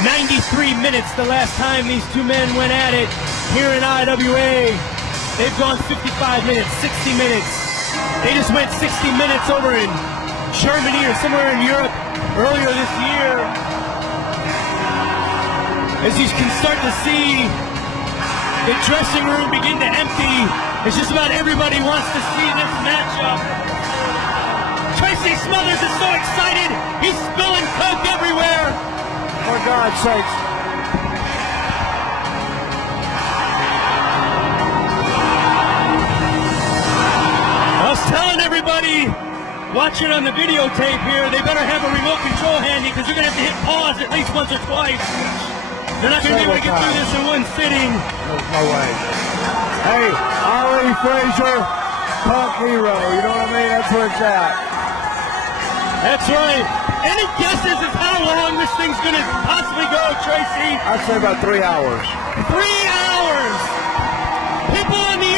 93 minutes the last time these two men went at it here in IWA. They've gone 55 minutes, 60 minutes. They just went 60 minutes over in Germany or somewhere in Europe earlier this year. As you can start to see the dressing room begin to empty, it's just about everybody wants to see this matchup. Tracy Smothers is so excited, he's spilling Coke everywhere. For God's sakes. I was telling everybody watching on the videotape here, they better have a remote control handy because you're going to have to hit pause at least once or twice. They're not going to be able to get through this in one sitting. There's no way. Hey, Ali Frazier, Punk Hero, you know what I mean? That's where it's at. That's right. Any guesses as how long this thing's going to possibly go, Tracy? I'd say about 3 hours. 3 hours! People on the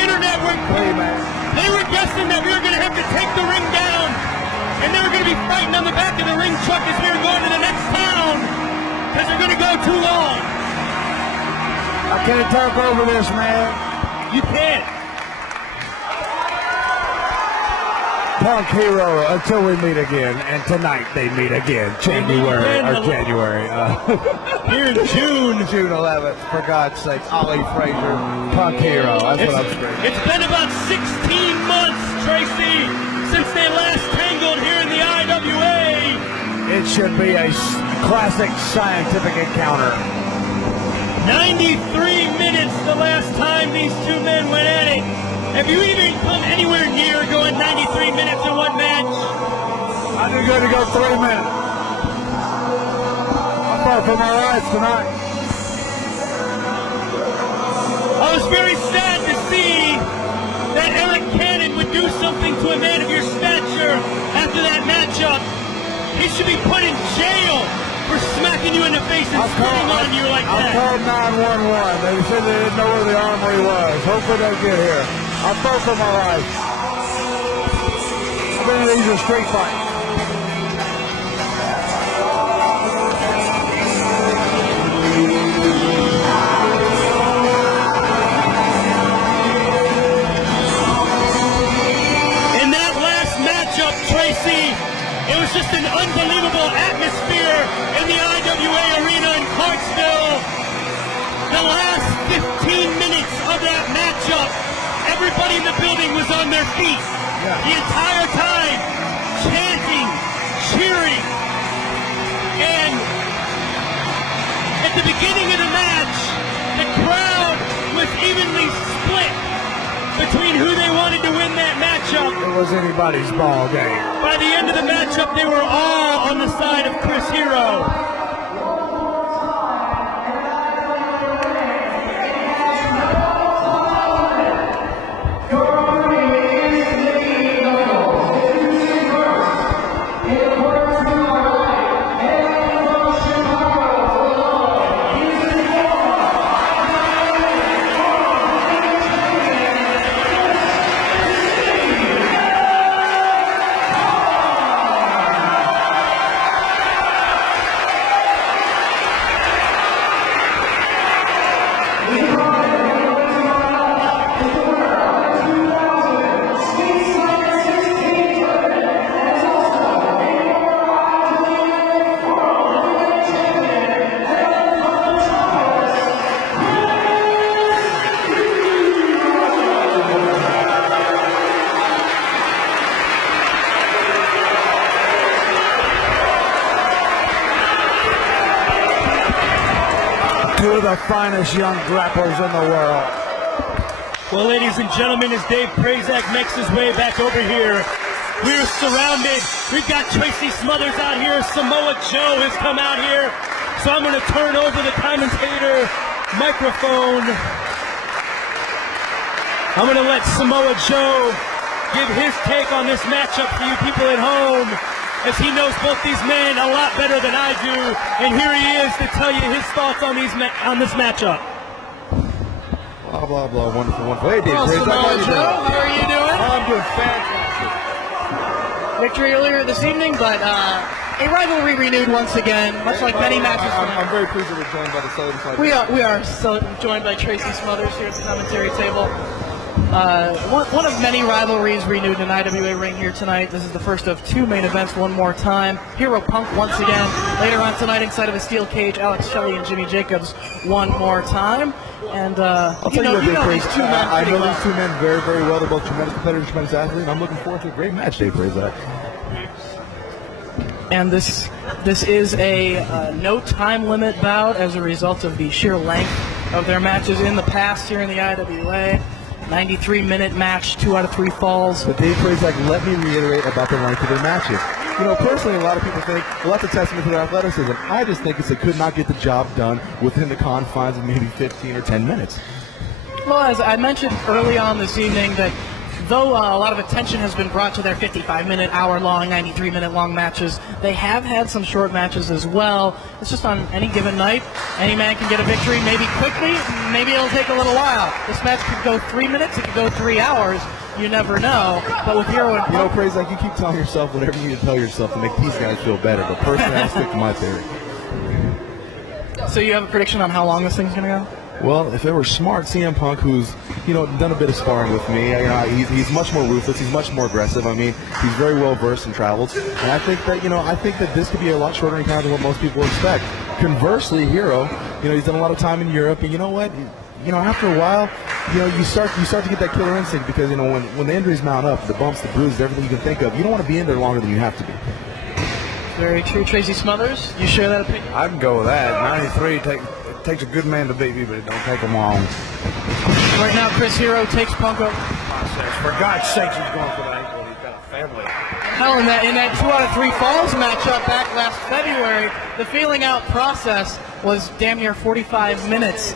internet were, they were guessing that we were going to have to take the ring down, and they were going to be fighting on the back of the ring truck as we were going to the next town, because they're going to go too long. I can't talk over this, man. You can't. Punk Hero until we meet again, and tonight they meet again, January. Here in June 11th, for God's sakes, Ali Frazier, Punk Hero, that's what I'm screaming. It's been about 16 months, Tracy, since they last tangled here in the IWA. It should be a classic scientific encounter. 93 minutes the last time these two men went at it. Have you even come anywhere near going 93 minutes in one match? I think going to go 3 minutes. I fought for my life tonight. I was very sad to see that Eric Cannon would do something to a man of your stature after that matchup. He should be put in jail for smacking you in the face and spitting on you like that. I called 911. They said they didn't know where the armory was. Hopefully they'll get here. I fought for my life. I've been in these are street fights. In that last matchup, Tracy, it was just an unbelievable atmosphere in the IWA arena in Clarksville. The last 15 minutes of that matchup, everybody in the building was on their feet the entire time, chanting, cheering, and at the beginning of the match, the crowd was evenly split between who they wanted to win that matchup. It was anybody's ball game. By the end of the matchup, they were all on the side of Chris Hero. Two of the finest young grapplers in the world. Well, ladies and gentlemen, as Dave Prazak makes his way back over here, we're surrounded. We've got Tracy Smothers out here. Samoa Joe has come out here. So I'm going to turn over the commentator microphone. I'm going to let Samoa Joe give his take on this matchup for you people at home, as he knows both these men a lot better than I do, and here he is to tell you his thoughts on this matchup. Blah, blah, blah. Wonderful, wonderful. Hey, Dave. Well, Samoa Joe, how are you doing? I'm doing fantastic. Victory earlier this evening, but A rivalry renewed once again, much like many matches. I'm very pleased that we're joined by the Southern side. We are so joined by Tracy Smothers here at the commentary table. One of many rivalries renewed in IWA ring here tonight. This is the first of 2 main events one more time. Hero Punk once again. Later on tonight inside of a steel cage, Alex Shelley and Jimmy Jacobs one more time. And I'll tell you what, Dave Praise, these two men I know well. these two men very, very well. They're both tremendous competitors, tremendous athletes, and I'm looking forward to a great match, Dave Praise. And this is a no time limit bout as a result of the sheer length of their matches in the past here in the IWA. 93-minute match, 2 out of 3 falls. But Dave Praise, let me reiterate about the length of their matches. You know, personally, a lot of people think, well, that's a testament to their athleticism. I just think they could not get the job done within the confines of maybe 15 or 10 minutes. Well, as I mentioned early on this evening, that though a lot of attention has been brought to their 55-minute, hour-long, 93-minute-long matches, they have had some short matches as well. It's just on any given night, any man can get a victory, maybe quickly, maybe it'll take a little while. This match could go 3 minutes, it could go 3 hours. You never know. But with Hero and Punk, you know, Praise, you keep telling yourself whatever you need to tell yourself to make these guys feel better. But personally, I stick to my theory. So you have a prediction on how long this thing's going to go? Well, if it were smart, CM Punk, who's, done a bit of sparring with me, he's much more ruthless, he's much more aggressive. I mean, he's very well versed and traveled. And I think that, this could be a lot shorter encounter than what most people expect. Conversely, Hero, he's done a lot of time in Europe, and you know what? After a while, you start to get that killer instinct because, when the injuries mount up, the bumps, the bruises, everything you can think of, you don't want to be in there longer than you have to be. Very true. Tracy Smothers, you share that opinion? I can go with that. 93 takes a good man to beat me, but it don't take him long. Right now, Chris Hero takes Punk over. For God's sake, he's going for the ankle. He's got a family. Hell, in that 2 out of 3 falls matchup back last February, the feeling out process was damn near 45 minutes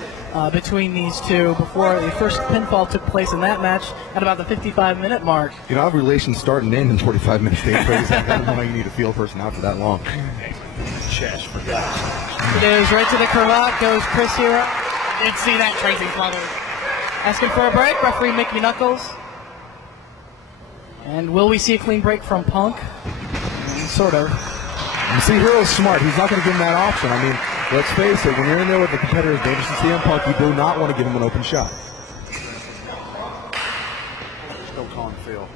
between these two before the first pinfall took place in that match at about the 55-minute mark. I have relations start and end in 45 minutes. Dave Praise. I don't know how you need to feel a person out for that long. Chest, for God's sake. It is right to the cravat goes Chris Hero. Didn't see that, Tracy Smothers. Asking for a break, referee Mickey Knuckles. And will we see a clean break from Punk? Sort of. You see, Hero's smart. He's not going to give him that option. I mean, let's face it, when you're in there with the competitor as dangerous as CM Punk, you do not want to give him an open shot. Still calling Phil.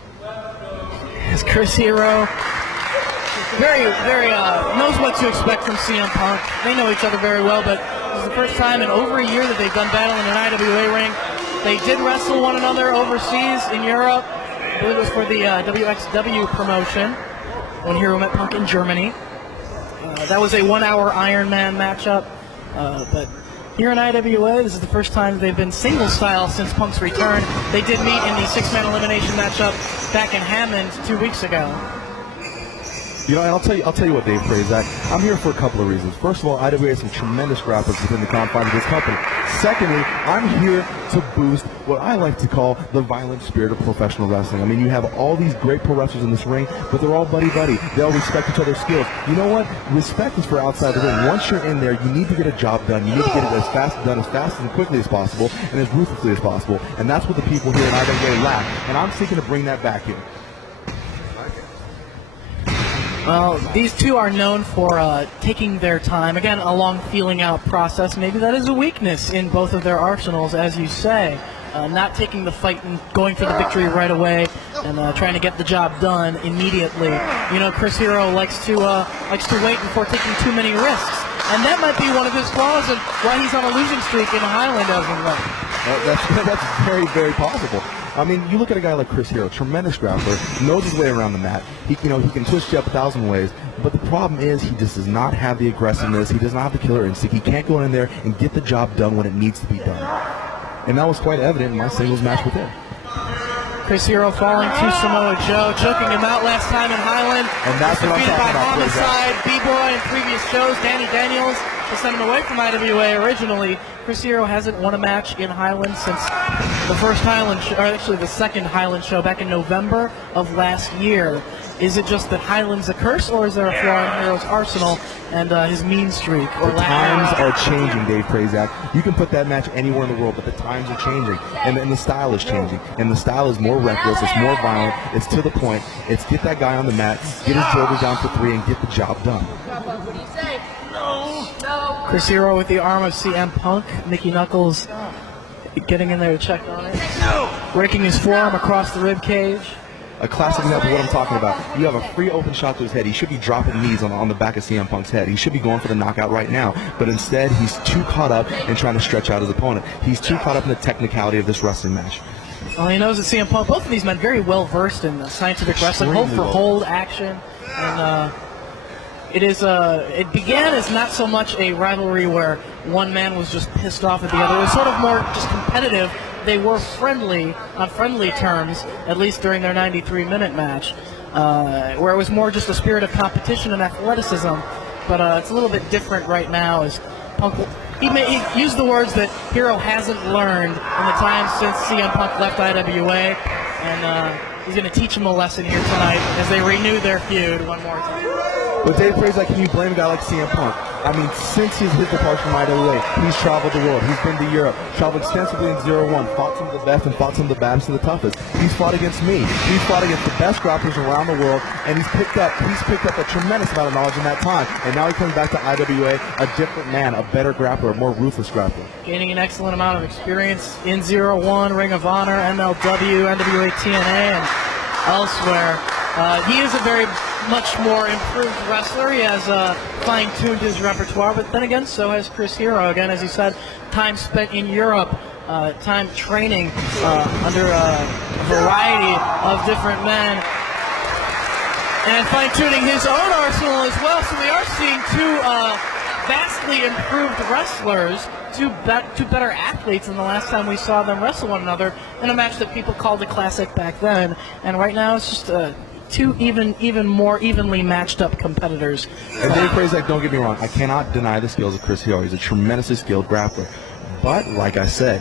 As Chris Hero very knows what to expect from CM Punk. They know each other very well, but this is the first time in over a year that they've done battle in an IWA ring. They did wrestle one another overseas in Europe. I believe it was for the WXW promotion when Hero met Punk in Germany. That was a 1-hour Iron Man matchup. But here in IWA, this is the first time they've been single style since Punk's return. They did meet in the 6-man elimination matchup back in Hammond 2 weeks ago. And I'll tell you what, Dave Praise, I'm here for a couple of reasons. First of all, IWA has some tremendous grapplers within the confines of this company. Secondly, I'm here to boost what I like to call the violent spirit of professional wrestling. I mean, you have all these great pro wrestlers in this ring, but they're all buddy-buddy. They all respect each other's skills. You know what? Respect is for outside the ring. Once you're in there, you need to get a job done. You need to get it as fast and quickly as possible and as ruthlessly as possible. And that's what the people here in IWA lack. And I'm seeking to bring that back here. Well, these two are known for taking their time. Again, a long feeling out process. Maybe that is a weakness in both of their arsenals, as you say. Not taking the fight and going for the victory right away and trying to get the job done immediately. Chris Hero likes to wait before taking too many risks. And that might be one of his flaws and why he's on a losing streak in Highland as of late. That's very, very possible. I mean, you look at a guy like Chris Hero, tremendous grappler, knows his way around the mat. He can twist you up 1,000 ways. But the problem is he just does not have the aggressiveness. He does not have the killer instinct. He can't go in there and get the job done when it needs to be done. And that was quite evident in my singles match with him. Chris Hero falling to Samoa Joe, choking him out last time in Highland. And that's what I'm defeated by talking about. Homicide, B-Boy in previous shows. Danny Daniels to send him away from IWA originally. Chris Hero hasn't won a match in Highland since the first Highland show, or actually the second Highland show back in November of last year. Is it just that Highland's a curse, or is there a flaw in Hero's arsenal and his mean streak? Or the times are changing, Dave Prazak. You can put that match anywhere in the world, but the times are changing, and the style is changing. And the style is more reckless, it's more violent, it's to the point. It's get that guy on the mat, get his shoulders down for 3, and get the job done. Chris Hero with the arm of CM Punk. Mickey Knuckles getting in there to check on it. Breaking his forearm across the rib cage. A classic example of what I'm talking about. You have a free open shot to his head. He should be dropping knees on the back of CM Punk's head. He should be going for the knockout right now. But instead, he's too caught up in trying to stretch out his opponent. He's too caught up in the technicality of this wrestling match. Well, he knows that CM Punk, both of these men very well versed in scientific wrestling, hold for hold action. And it began as not so much a rivalry where one man was just pissed off at the other. It was sort of more just competitive. They were friendly, on friendly terms, at least during their 93-minute match, where it was more just a spirit of competition and athleticism. But it's a little bit different right now. As Punk, he used the words that Hero hasn't learned in the time since CM Punk left IWA, and he's going to teach him a lesson here tonight as they renew their feud one more time. But Dave Prazak, can you blame a guy like CM Punk? I mean, since his departure from IWA, he's traveled the world. He's been to Europe, traveled extensively in 0-1, fought some of the best and fought some of the baddest and the toughest. He's fought against me. He's fought against the best grapplers around the world, and he's picked up a tremendous amount of knowledge in that time. And now he comes back to IWA, a different man, a better grappler, a more ruthless grappler. Gaining an excellent amount of experience in 0-1, Ring of Honor, MLW, NWA TNA, and elsewhere. He is a very much more improved wrestler. He has fine-tuned his repertoire, but then again, so has Chris Hero. Again, as you said, time spent in Europe, time training under a variety of different men, and fine-tuning his own arsenal as well. So we are seeing two vastly improved wrestlers, two better athletes than the last time we saw them wrestle one another in a match that people called a classic back then. And right now, it's just two even more evenly matched up competitors. And Dave Prazak, don't get me wrong, I cannot deny the skills of Chris Hero. He's a tremendously skilled grappler. But like I said,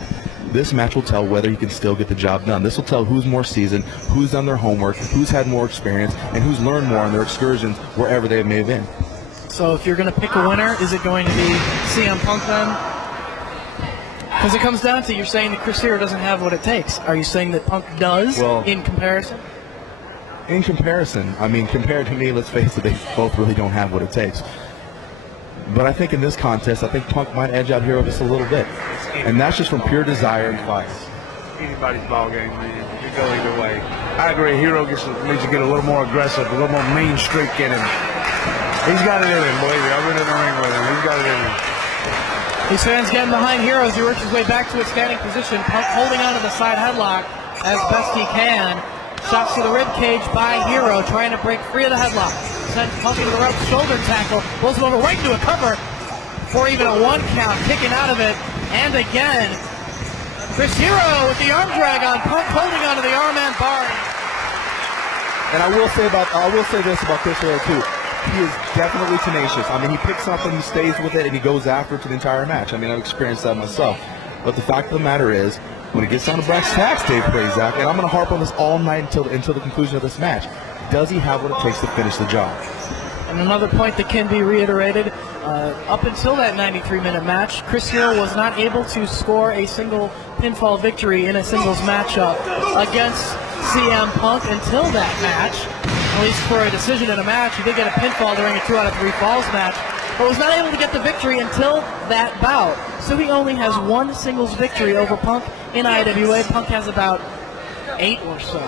this match will tell whether he can still get the job done. This will tell who's more seasoned, who's done their homework, who's had more experience, and who's learned more on their excursions wherever they may have been. So if you're going to pick a winner, is it going to be CM Punk then? Because it comes down to, you're saying that Chris Hero doesn't have what it takes. Are you saying that Punk does in comparison? In comparison, I mean, compared to me, let's face it, they both really don't have what it takes. But I think in this contest, I think Punk might edge out Hero just a little bit. And that's just from pure desire and fight. Anybody's ball game, man. You go either way. I agree. Hero needs to get a little more aggressive, a little more mean streak in him. He's got it in him, believe me. I've been in the ring with him. He's got it in him. These fans getting behind Hero as he works his way back to a standing position. Punk holding onto the side headlock as best he can. Shots to the rib cage by Hero, trying to break free of the headlock. Sends Punk into the rope, shoulder tackle, pulls him over right into a cover for even a 1 count, kicking out of it. And again, Chris Hero with the arm drag on Punk, holding onto the arm and bar. And I will say this about Chris Hero too. He is definitely tenacious. I mean, he picks something, he stays with it, and he goes after it to the entire match. I mean, I've experienced that myself. But the fact of the matter is, when it gets down to brass tacks, Dave Prazak, and I'm going to harp on this all night until the conclusion of this match, does he have what it takes to finish the job? And another point that can be reiterated, up until that 93-minute match, Chris Hero was not able to score a single pinfall victory in a singles matchup against CM Punk until that match, at least for a decision in a match. He did get a pinfall during a 2 out of 3 falls match, but was not able to get the victory until that bout. So he only has 1 singles victory over Punk in IWA. Punk has about 8 or so.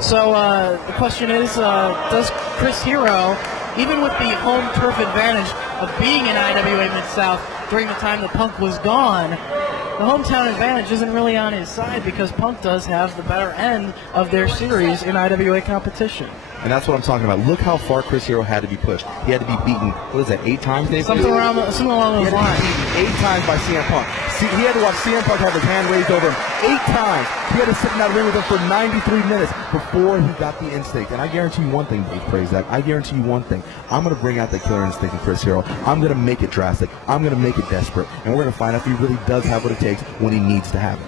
So the question is, does Chris Hero, even with the home turf advantage of being in IWA Mid-South during the time that Punk was gone, the hometown advantage isn't really on his side because Punk does have the better end of their series in IWA competition. And that's what I'm talking about. Look how far Chris Hero had to be pushed. He had to be beaten, what is that, 8 times, Dave? Something along those lines. 8 times by CM Punk. He had to watch CM Punk have his hand raised over him 8 times. He had to sit in that ring with him for 93 minutes before he got the instinct. And I guarantee you one thing, Dave Prazak. I guarantee you one thing. I'm going to bring out the killer instinct in Chris Hero. I'm going to make it drastic. I'm going to make it desperate. And we're going to find out if he really does have what it takes when he needs to have it.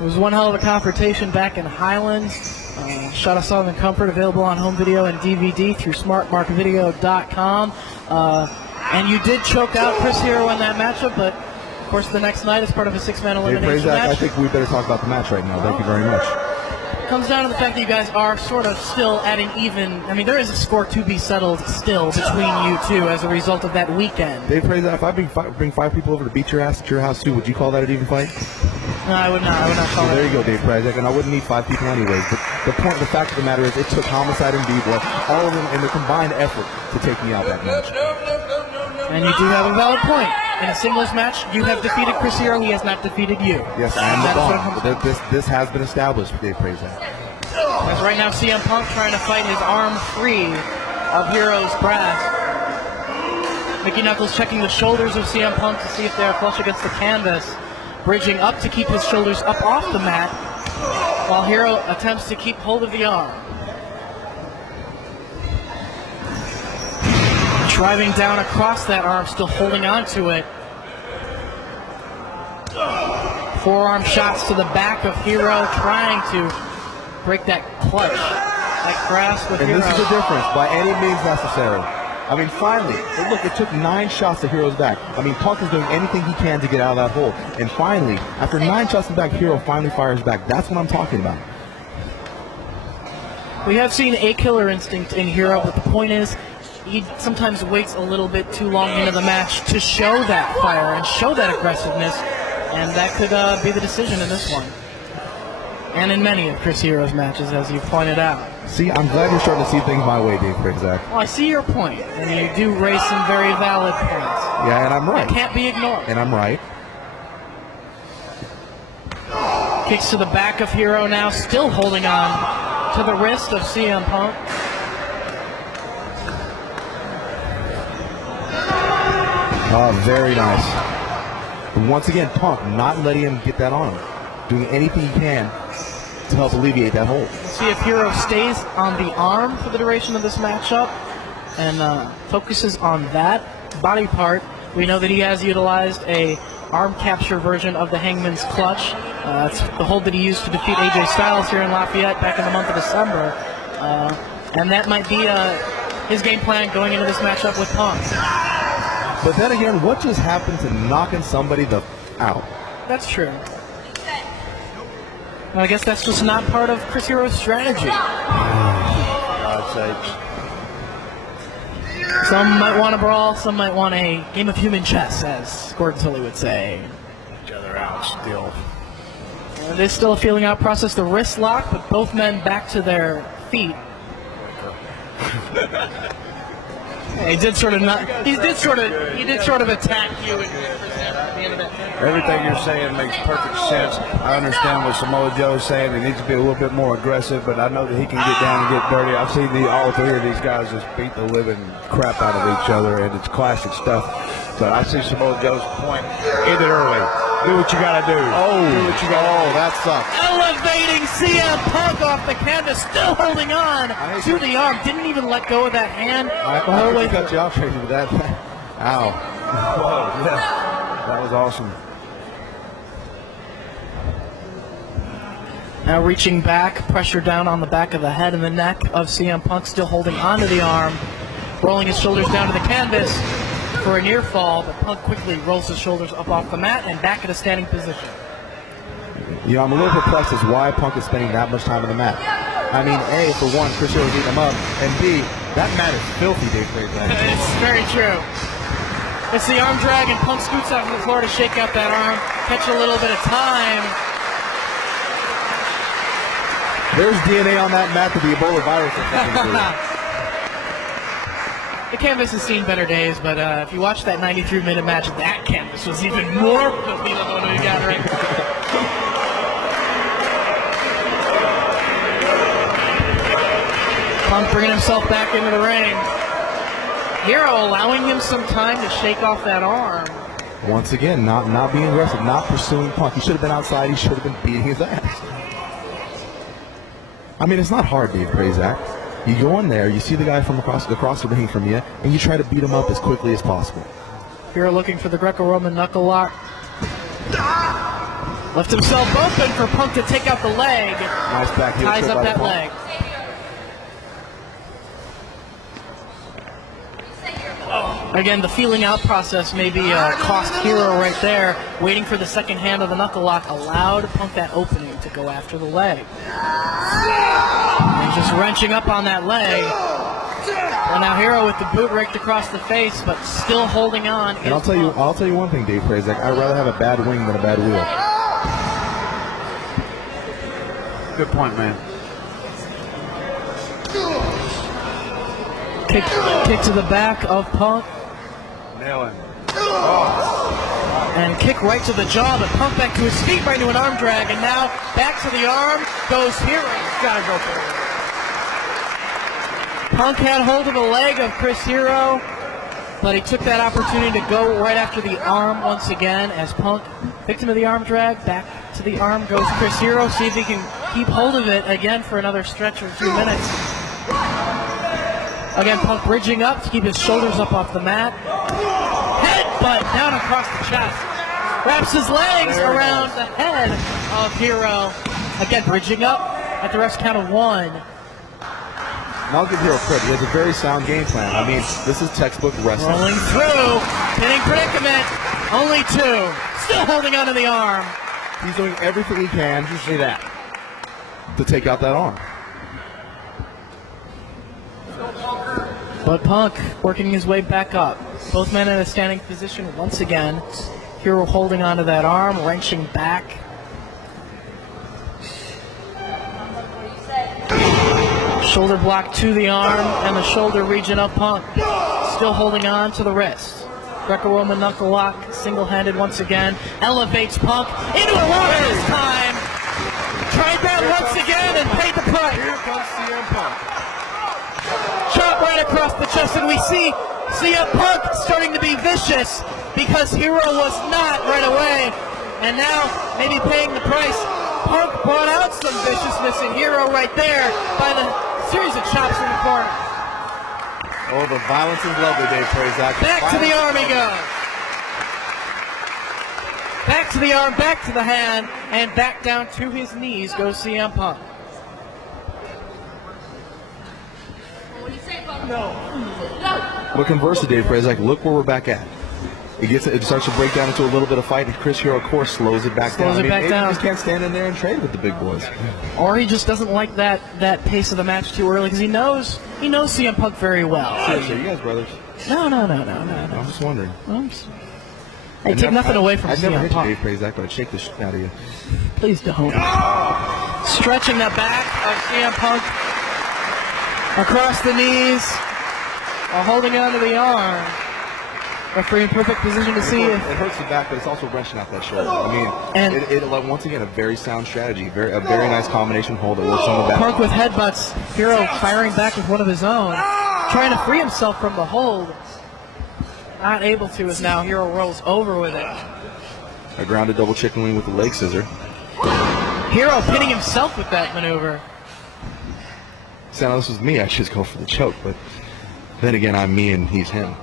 It was one hell of a confrontation back in Highland. Shot of Southern Comfort, available on home video and DVD through smartmarkvideo.com. And you did choke out Chris Hero in that matchup, but of course the next night is part of a 6-man elimination match. I think we better talk about the match right now. Thank you very much. It comes down to the fact that you guys are sort of still at an even. I mean, there is a score to be settled still between you two as a result of that weekend. Dave Fraser, if I bring 5 people over to beat your ass at your house too, would you call that an even fight? No, I would not. I would not call that. There you go, Dave Fraser, and I wouldn't need 5 people anyways. But the fact of the matter is, it took Homicide and D-Boy, all of them in the combined effort to take me out that match. And you do have a valid point. In a singles match, you have defeated Chris Hero. He has not defeated you. Yes, I am the bomb. This has been established, Dave Fraser. As right now, CM Punk trying to fight his arm free of Hero's grasp. Mickey Knuckles checking the shoulders of CM Punk to see if they are flush against the canvas. Bridging up to keep his shoulders up off the mat, while Hero attempts to keep hold of the arm. Driving down across that arm, still holding on to it. Forearm shots to the back of Hero, trying to break that clutch, that grasp with Hero. And this is the difference, by any means necessary. I mean, finally, look, it took 9 shots to Hero's back. I mean, Punk is doing anything he can to get out of that hole. And finally, after 9 shots in the back, Hero finally fires back. That's what I'm talking about. We have seen a killer instinct in Hero, but the point is, he sometimes waits a little bit too long into the match to show that fire and show that aggressiveness, and that could be the decision in this one. And in many of Chris Hero's matches, as you pointed out. See, I'm glad you're starting to see things my way, Dave Fraser. Well, I see your point, and you do raise some very valid points. Yeah, and I'm right. It can't be ignored. And I'm right. Kicks to the back of Hero now, still holding on to the wrist of CM Punk. Oh, very nice. But once again, Punk not letting him get that on him. Doing anything he can to help alleviate that hold. We'll see if Hero stays on the arm for the duration of this matchup and focuses on that body part. We know that he has utilized a arm capture version of the Hangman's Clutch. It's the hold that he used to defeat AJ Styles here in Lafayette back in the month of December. And that might be his game plan going into this matchup with Punk. But then again, what just happened to knocking somebody out? That's true. I guess that's just not part of Chris Hero's strategy. God's sakes. Some might want a brawl, some might want a game of human chess, as Gordon Tully would say. Each other out still. It is still a feeling out process. The wrist lock, but both men back to their feet. He did sort of attack you at the end of that. Everything you're saying makes perfect sense. I understand what Samoa Joe's saying. He needs to be a little bit more aggressive, but I know that he can get down and get dirty. I've seen all 3 of these guys just beat the living crap out of each other, and it's classic stuff. But I see Samoa Joe's point. End it early. Do what you got to do. Do what you got to do. That sucks. Elevating CM Punk off the canvas, still holding on to the arm. Didn't even let go of that hand. I cut you off, Tracy, with that. Ow. Whoa, yeah. That was awesome. Now reaching back, pressure down on the back of the head and the neck of CM Punk, still holding onto the arm, rolling his shoulders down to the canvas for a near fall, but Punk quickly rolls his shoulders up off the mat and back in a standing position. You know, I'm a little perplexed as why Punk is spending that much time on the mat. I mean, A, for one, Chris Hero's eating him up, and B, that mat is filthy, Dave Fraser. It's very true. It's the arm drag, and Punk scoots out from the floor to shake out that arm, catch a little bit of time. There's DNA on that mat to the Ebola virus. The canvas has seen better days, but if you watch that 93-minute match, that canvas was even more filthy than the one we got right now. Punk bringing himself back into the ring. Hero allowing him some time to shake off that arm. Once again, not being aggressive, not pursuing Punk. He should have been outside. He should have been beating his ass. I mean, it's not hard, Dave Fraser. You go in there, you see the guy from across the ring from you, and you try to beat him up as quickly as possible. Hero looking for the Greco-Roman knuckle lock. Left himself open for Punk to take out the leg. Nice back heel Ties trip up by that Punk. leg. Again, the feeling out process may be a cost Hero right there. Waiting for the second hand of the knuckle lock allowed Punk that opening to go after the leg. And just wrenching up on that leg. Well, now Hero with the boot raked across the face, but still holding on. And I'll tell you one thing, Dave Prazak. I'd rather have a bad wing than a bad wheel. Good point, man. Kick to the back of Punk. Nailing. And kick right to the jaw, but Punk back to his feet, right into an arm drag, and now back to the arm goes Hero. Gotta go for it. Punk had hold of the leg of Chris Hero, but he took that opportunity to go right after the arm once again as Punk victim of the arm drag. Back to the arm goes Chris Hero. See if he can keep hold of it again for another stretch of 2 minutes. Again, Punk bridging up to keep his shoulders up off the mat. Headbutt down across the chest. Wraps his legs around the head of Hero. Again, bridging up at the rest count of 1. And I'll give Hero credit. He has a very sound game plan. I mean, this is textbook wrestling. Rolling through. Pinning predicament. Only 2. Still holding onto the arm. He's doing everything he can to take out that arm. But Punk working his way back up. Both men in a standing position once again. Hero holding onto that arm, wrenching back. Shoulder block to the arm and the shoulder region of Punk. Still holding on to the wrist. Greco-Roman knuckle lock, single-handed once again. Elevates Punk into a lock this time. Tried that once again and paid the price. Here comes CM Punk. Chop right across the chest, and we see CM Punk starting to be vicious because Hero was not right away. And now, maybe paying the price. Punk brought out some viciousness in Hero right there by the series of chops in the corner. Oh, the violence is lovely, Dave Prazak. Back to the arm he goes. Back to the arm, back to the hand, and back down to his knees goes CM Punk. But conversely, Dave Prazak, look where we're back at. It starts to break down into a little bit of fight, and Chris Hero, of course, slows it back down. Maybe he just can't stand in there and trade with the big boys. Or he just doesn't like that pace of the match too early because he knows CM Punk very well. Seriously, you guys brothers? No. I'm just wondering. Hey, take nothing away from I'd never CM hit you, Punk. Dave Prazak, but I'd shake the shit out of you. Please don't. Stretching the back of CM Punk across the knees while holding onto the arm. Referee in perfect position to see It if hurts the back, but it's also wrenching out that shoulder. I mean, it once again, a very sound strategy, a very nice combination hold that works on the back. Punk with headbutts, Hero firing back with one of his own, trying to free himself from the hold. Not able to as now Hero rolls over with it. A grounded double chicken wing with the leg scissor. Hero pinning himself with that maneuver. See, now this was me, I should just go for the choke, but then again, I'm me and he's him.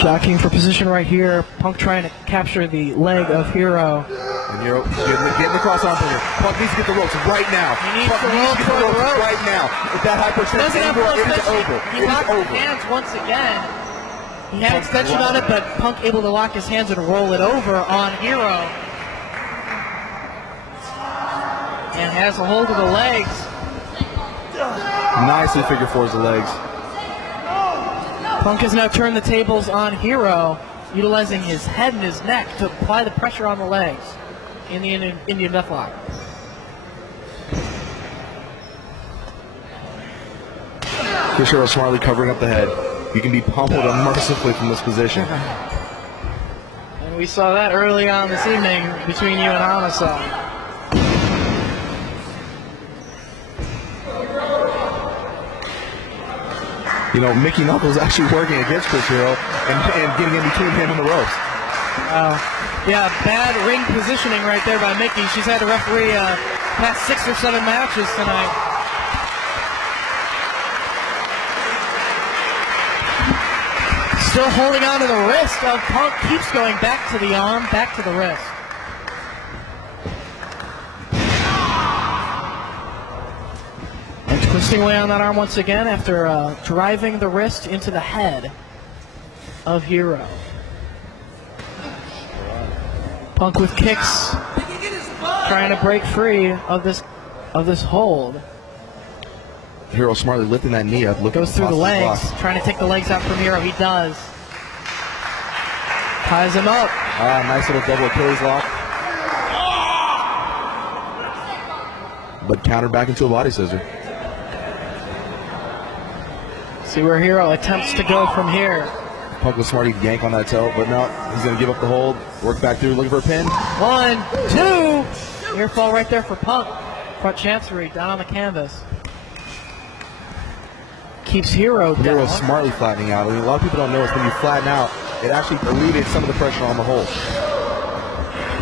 Shocking for position right here. Punk trying to capture the leg of Hero. And Hero getting the cross arm here. Punk needs to get the ropes right now. He needs Punk to roll get toward the ropes right now. With that high percent Doesn't have angle, full it is extension. over. He It is locked his over. hands once again. He had extension on it, but Punk able to lock his hands and roll it over on Hero. And has a hold of the legs. Nicely figure fours the legs. Punk has now turned the tables on Hero, utilizing his head and his neck to apply the pressure on the legs in the Indian deathlock. Chris Hero smartly covering up the head. You can be pummeled unmercifully from this position. And we saw that early on this evening between you and Homicide. You know, Mickey Knuckles actually working against Chris Hero and getting in between him and the ropes. Yeah, bad ring positioning right there by Mickey. She's had to referee past 6 or 7 matches tonight. Still holding on to the wrist of Punk. Keeps going back to the arm, back to the wrist. And twisting away on that arm once again after driving the wrist into the head of Hero. Punk with kicks, trying to break free of this hold. Hero smartly lifting that knee up, looking Goes through the legs, block. Trying trying to take the legs out from Hero. He does. Ties him up. Nice little double Achilles lock. But countered back into a body scissor. See where Hero attempts to go from here. Punk was smart, he could yank on that toe, but no, he's going to give up the hold, work back through, looking for a pin. 1, 2. Near fall right there for Punk. Front chancery, down on the canvas. Keeps Hero down. Hero smartly flattening out. I mean, a lot of people don't know it's when you flatten out, it actually alleviates some of the pressure on the hold.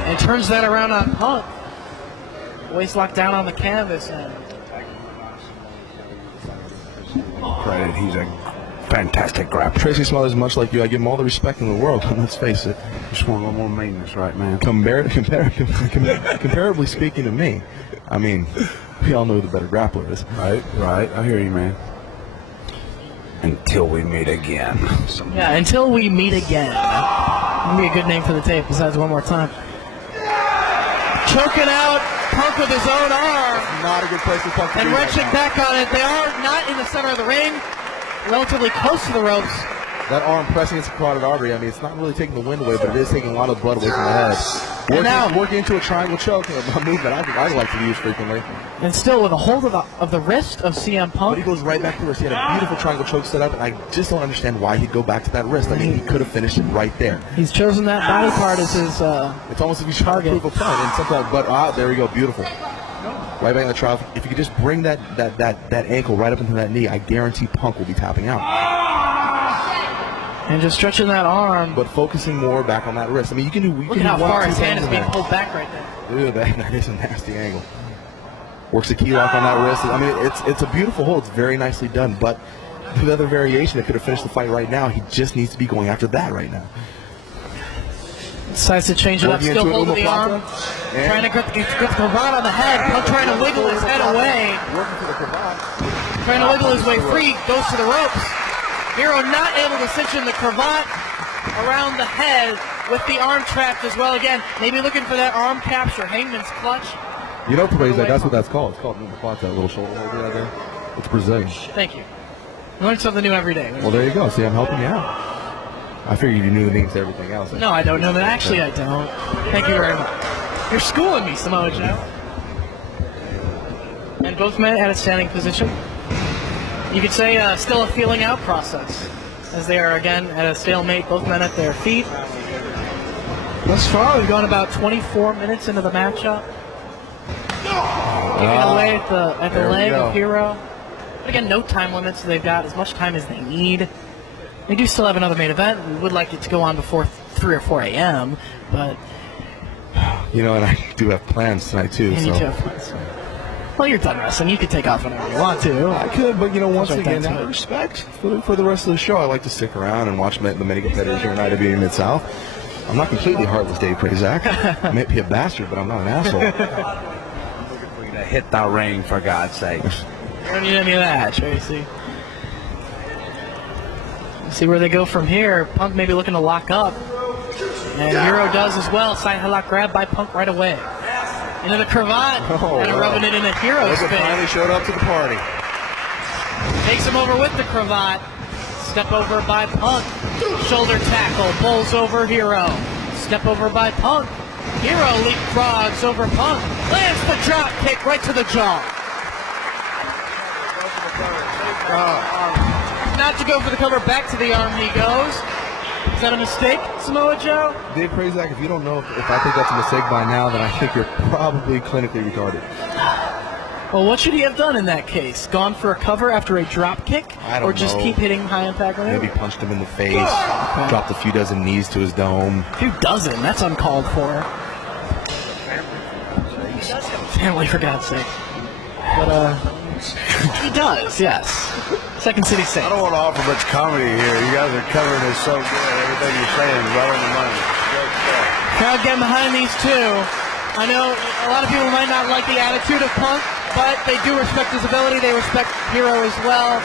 And turns that around on Punk. Waist locked down on the canvas. And Credit, he's a fantastic grappler. Tracy Smothers is much like you. I give him all the respect in the world, let's face it. Just want a little more maintenance, right, man? Comparably speaking to me, I mean, we all know who the better grappler is. Right. I hear you, man. Until we meet again. yeah, until we meet again. That'd be a good name for the tape, besides one more time. Choking out Punk with his own arm. Not a good place to Punk to And be wrenching right back on it. They are not in the center of the ring. Relatively close to the ropes. now. That arm pressing against the carotid artery, I mean, it's not really taking the wind away, but it is taking a lot of blood away from the head. Working into a triangle choke, a movement I like to use frequently. And still with a hold of the wrist of CM But Punk. he goes right back to the wrist. He had a beautiful triangle choke set up, and I just don't understand why he'd go back to that wrist. I mean, he could have finished it right there. He's chosen that body part as his It's almost if he's trying to prove a point. And sometimes, but there we go, beautiful. Right back in the trial. If you could just bring that ankle right up into that knee, I guarantee Punk will be tapping out. and just stretching that arm. But focusing more back on that wrist. I mean, you can do. Look at how far his hand is being pulled back right there. Ew, that is a nasty angle. Works a key lock on that wrist. I mean, it's a beautiful hold. It's very nicely done. But the other variation that could have finished the fight right now, he just needs to be going after that right now. Decides to change it up, Working still into an holding the arm. omoplata, Trying to get the cravat on the head. Punk trying to wiggle his head away. Working for the cravat. Trying to wiggle his way free. Goes to the ropes. Hero not able to cinch in the cravat around the head with the arm trapped as well. Again, maybe looking for that arm capture. Hangman's clutch. You know, that's what that's called. It's called omoplata, that little shoulder holder right there. It's Brazilian. Thank you. Learn something new every day. Well, there you go. See, I'm helping you out. I figured you knew the names to everything else. No, I don't know that. Actually, I don't. Thank you very much. You're schooling me, Samoa Joe. And both men at a standing position. You could say still a feeling out process, as they are again at a stalemate, both men at their feet. Thus far, we've gone about 24 minutes into the matchup. Giving away at the leg of Hero. But again, no time limits. They've got as much time as they need. They do still have another main event. We would like it to go on before 3 or 4 a.m., but... You know, and I do have plans tonight, too. You so. need to have plans. Well, you're done wrestling. You could take off whenever you want to. I could, but, you know, once Right, again, that's out of it. respect for the rest of the show, I like to stick around and watch the many competitors here in IWA Mid-South. I'm not completely heartless, Dave Prazak. I may be a bastard, but I'm not an asshole. Looking for you to hit the ring, for God's sake. You don't need any of that, Tracy. See where they go from here. Punk maybe looking to lock up. And Hero does as well. Side headlock grab by Punk right away. Into the cravat. And rubbing it in a Hero's Look, face. finally showed up to the party. Takes him over with the cravat. Step over by Punk. Shoulder tackle. Bowls over Hero. Step over by Punk. Hero leapfrogs over Punk. Lands the drop kick right to the jaw. Not to go for the cover, back to the arm he goes. Is that a mistake, Samoa Joe? Dave Prazak, if you don't know if I think that's a mistake by now, then I think you're probably clinically retarded. Well, what should he have done in that case? Gone for a cover after a drop kick? I don't Or just know. keep hitting high impact maneuver? Maybe punched him in the face, dropped a few dozen knees to his dome. A few dozen, that's uncalled for. Family, for God's sake. But, He does, yes. Second City Saints. I don't want to offer much comedy here. You guys are covering this so good. Everything you're saying is right on the money. Great stuff. Crowd getting behind these two. I know a lot of people might not like the attitude of Punk, but they do respect his ability. They respect Hero as well.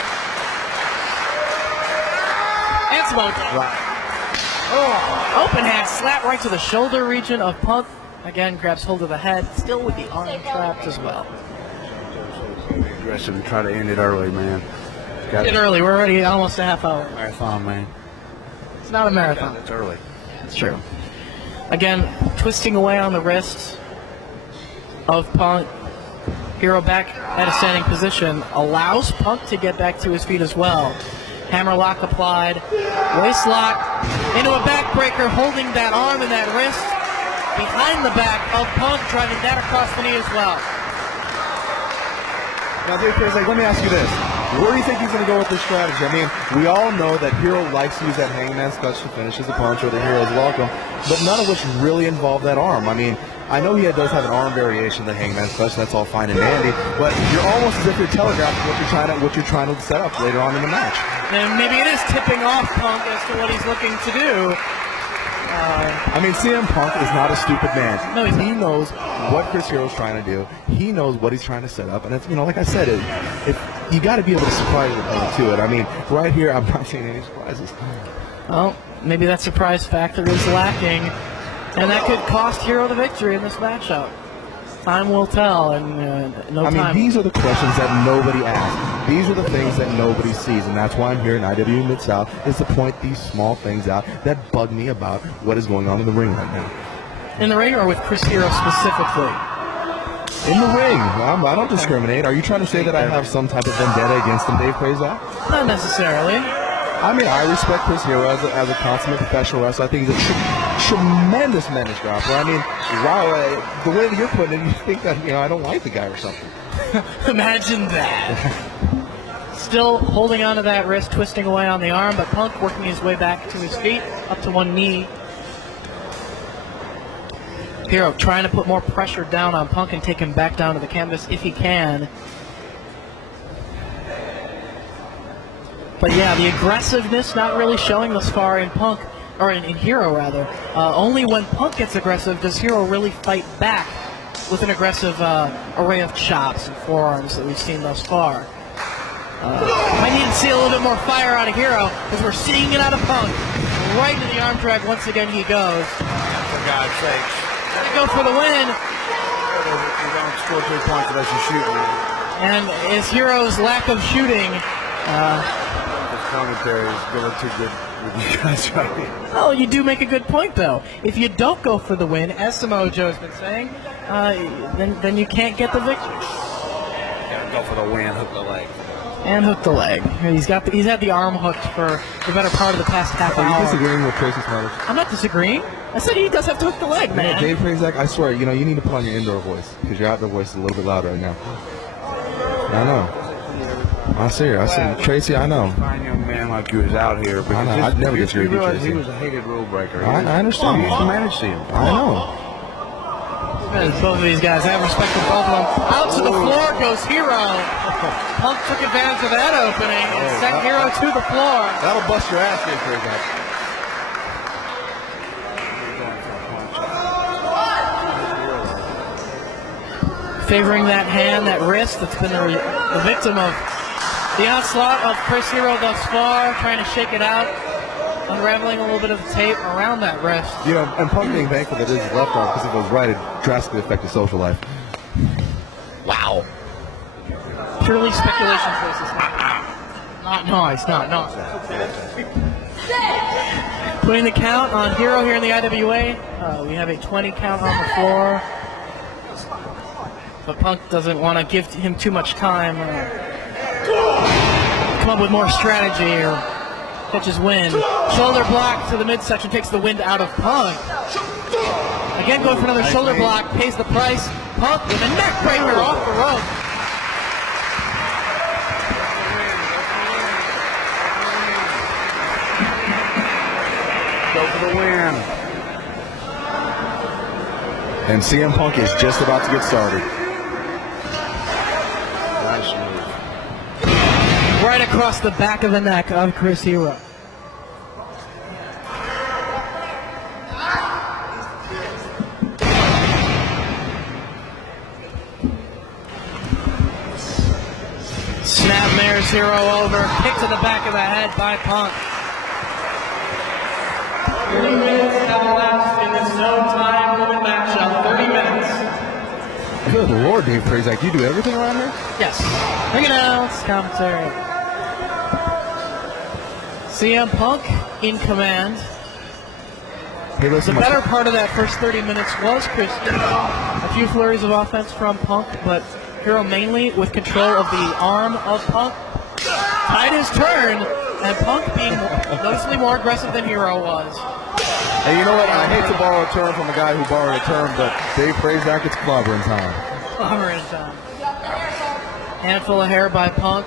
And Smoke. Right. Oh, open hand slap right to the shoulder region of Punk. Again, grabs hold of the head, still with the arm trapped as well. Aggressive and try to end it early, man. End it early. We're already almost a half hour. Marathon, man. It's not a marathon. It's early. It's true. Again, twisting away on the wrist of Punk. Hero back at a standing position. Allows Punk to get back to his feet as well. Hammer lock applied. Waist lock into a backbreaker, holding that arm and that wrist behind the back of Punk, driving that across the knee as well. Now, Dave Perez, let me ask you this. Where do you think he's going to go with this strategy? I mean, we all know that Hero likes to use that hangman's clutch to finish his opponents, or the Hero's welcome, but none of which really involve that arm. I mean, I know he does have an arm variation, the hangman's clutch, that's all fine and dandy, but you're almost as if you're telegraphing what you're trying to set up later on in the match. And maybe it is tipping off Punk as to what he's looking to do. I mean, CM Punk is not a stupid man. No, he's not. He knows what Chris Hero's trying to do. He knows what he's trying to set up, and it's, like I said, you got to be able to surprise to it. I mean, right here, I'm not seeing any surprises. Well, maybe that surprise factor is lacking, and that could cost Hero the victory in this matchup. Time will tell, and no time. I mean, these are the questions that nobody asks. These are the things that nobody sees, and that's why I'm here in IW Mid-South, is to point these small things out that bug me about what is going on in the ring right now. In the ring, or with Chris Hero specifically? In the ring. I don't discriminate. Are you trying to say that I have some type of vendetta against him, Dave Prazak? Not necessarily. I mean, I respect Chris Hero as a consummate professional wrestler. I think he's a tremendous menace grappler. I mean, wow, the way that you're putting it, you think that, I don't like the guy or something. Imagine that. Still holding onto that wrist, twisting away on the arm, but Punk working his way back to his feet, up to one knee. Hero trying to put more pressure down on Punk and take him back down to the canvas if he can. But yeah, the aggressiveness not really showing thus far in Punk, or in Hero rather. Only when Punk gets aggressive does Hero really fight back with an aggressive array of chops and forearms that we've seen thus far. I need to see a little bit more fire out of Hero, because we're seeing it out of Punk. Right into the arm drag once again he goes. For God's sakes. Gonna go for the win. You don't score 3 points unless you shoot. And is Hero's lack of shooting This commentary is going too good with you guys right here. Oh, you do make a good point, though. If you don't go for the win, as Samoa Joe's been saying, then you can't get the victory. Gotta go for the win, hook the leg. And hook the leg. He's had the arm hooked for the better part of the past half hour. Are you disagreeing with Tracy Smothers? I'm not disagreeing. I said he does have to hook the leg, man. Dave Prazak, I swear, you need to put on your indoor voice, because your outdoor voice is a little bit louder right now. I know. I see her. Tracy, I know. Fine young man like you is out here. I know. I'd never disagree with you, Tracy. He was a hated rule breaker. I understand. He used to manage him. I know. Both of these guys have respect for both of them. Out to the floor goes Hero. Punk took advantage of that opening and sent Hero to the floor. That'll bust your ass, Dave Prazak. Favoring that hand, that wrist that's been the victim of the onslaught of Chris Hero thus far, trying to shake it out, unraveling a little bit of tape around that wrist. And Punk being thankful that it is his left arm, because if it was right, it drastically affected social life. Wow. Purely speculation choices. Not nice, not nice. Putting the count on Hero here in the IWA. We have a 20 count on the floor. But Punk doesn't want to give him too much time. Come up with more strategy or catches wind. Shoulder block to the midsection takes the wind out of Punk. Again going for another shoulder block, pays the price. Punk with a neck breaker off the rope. Go for the win. And CM Punk is just about to get started. Nice move. right across the back of the neck of Chris Hero. Snap mares Hero over, kick to the back of the head by Punk. 30 minutes have elapsed in this no-time limit matchup. 30 minutes. Good Lord, Dave Prazak, you do everything around here? Yes. Ring announce, commentary. CM Punk in command. Hey, listen, The better part of that first 30 minutes was Chris. A few flurries of offense from Punk, but Hero mainly with control of the arm of Punk. Tied his turn, and Punk being noticeably more aggressive than Hero was. Hey, you know what? I hate to borrow a term from a guy who borrowed a term, but Dave Prazak, it's clobbering time. Clobbering time. Handful of hair by Punk.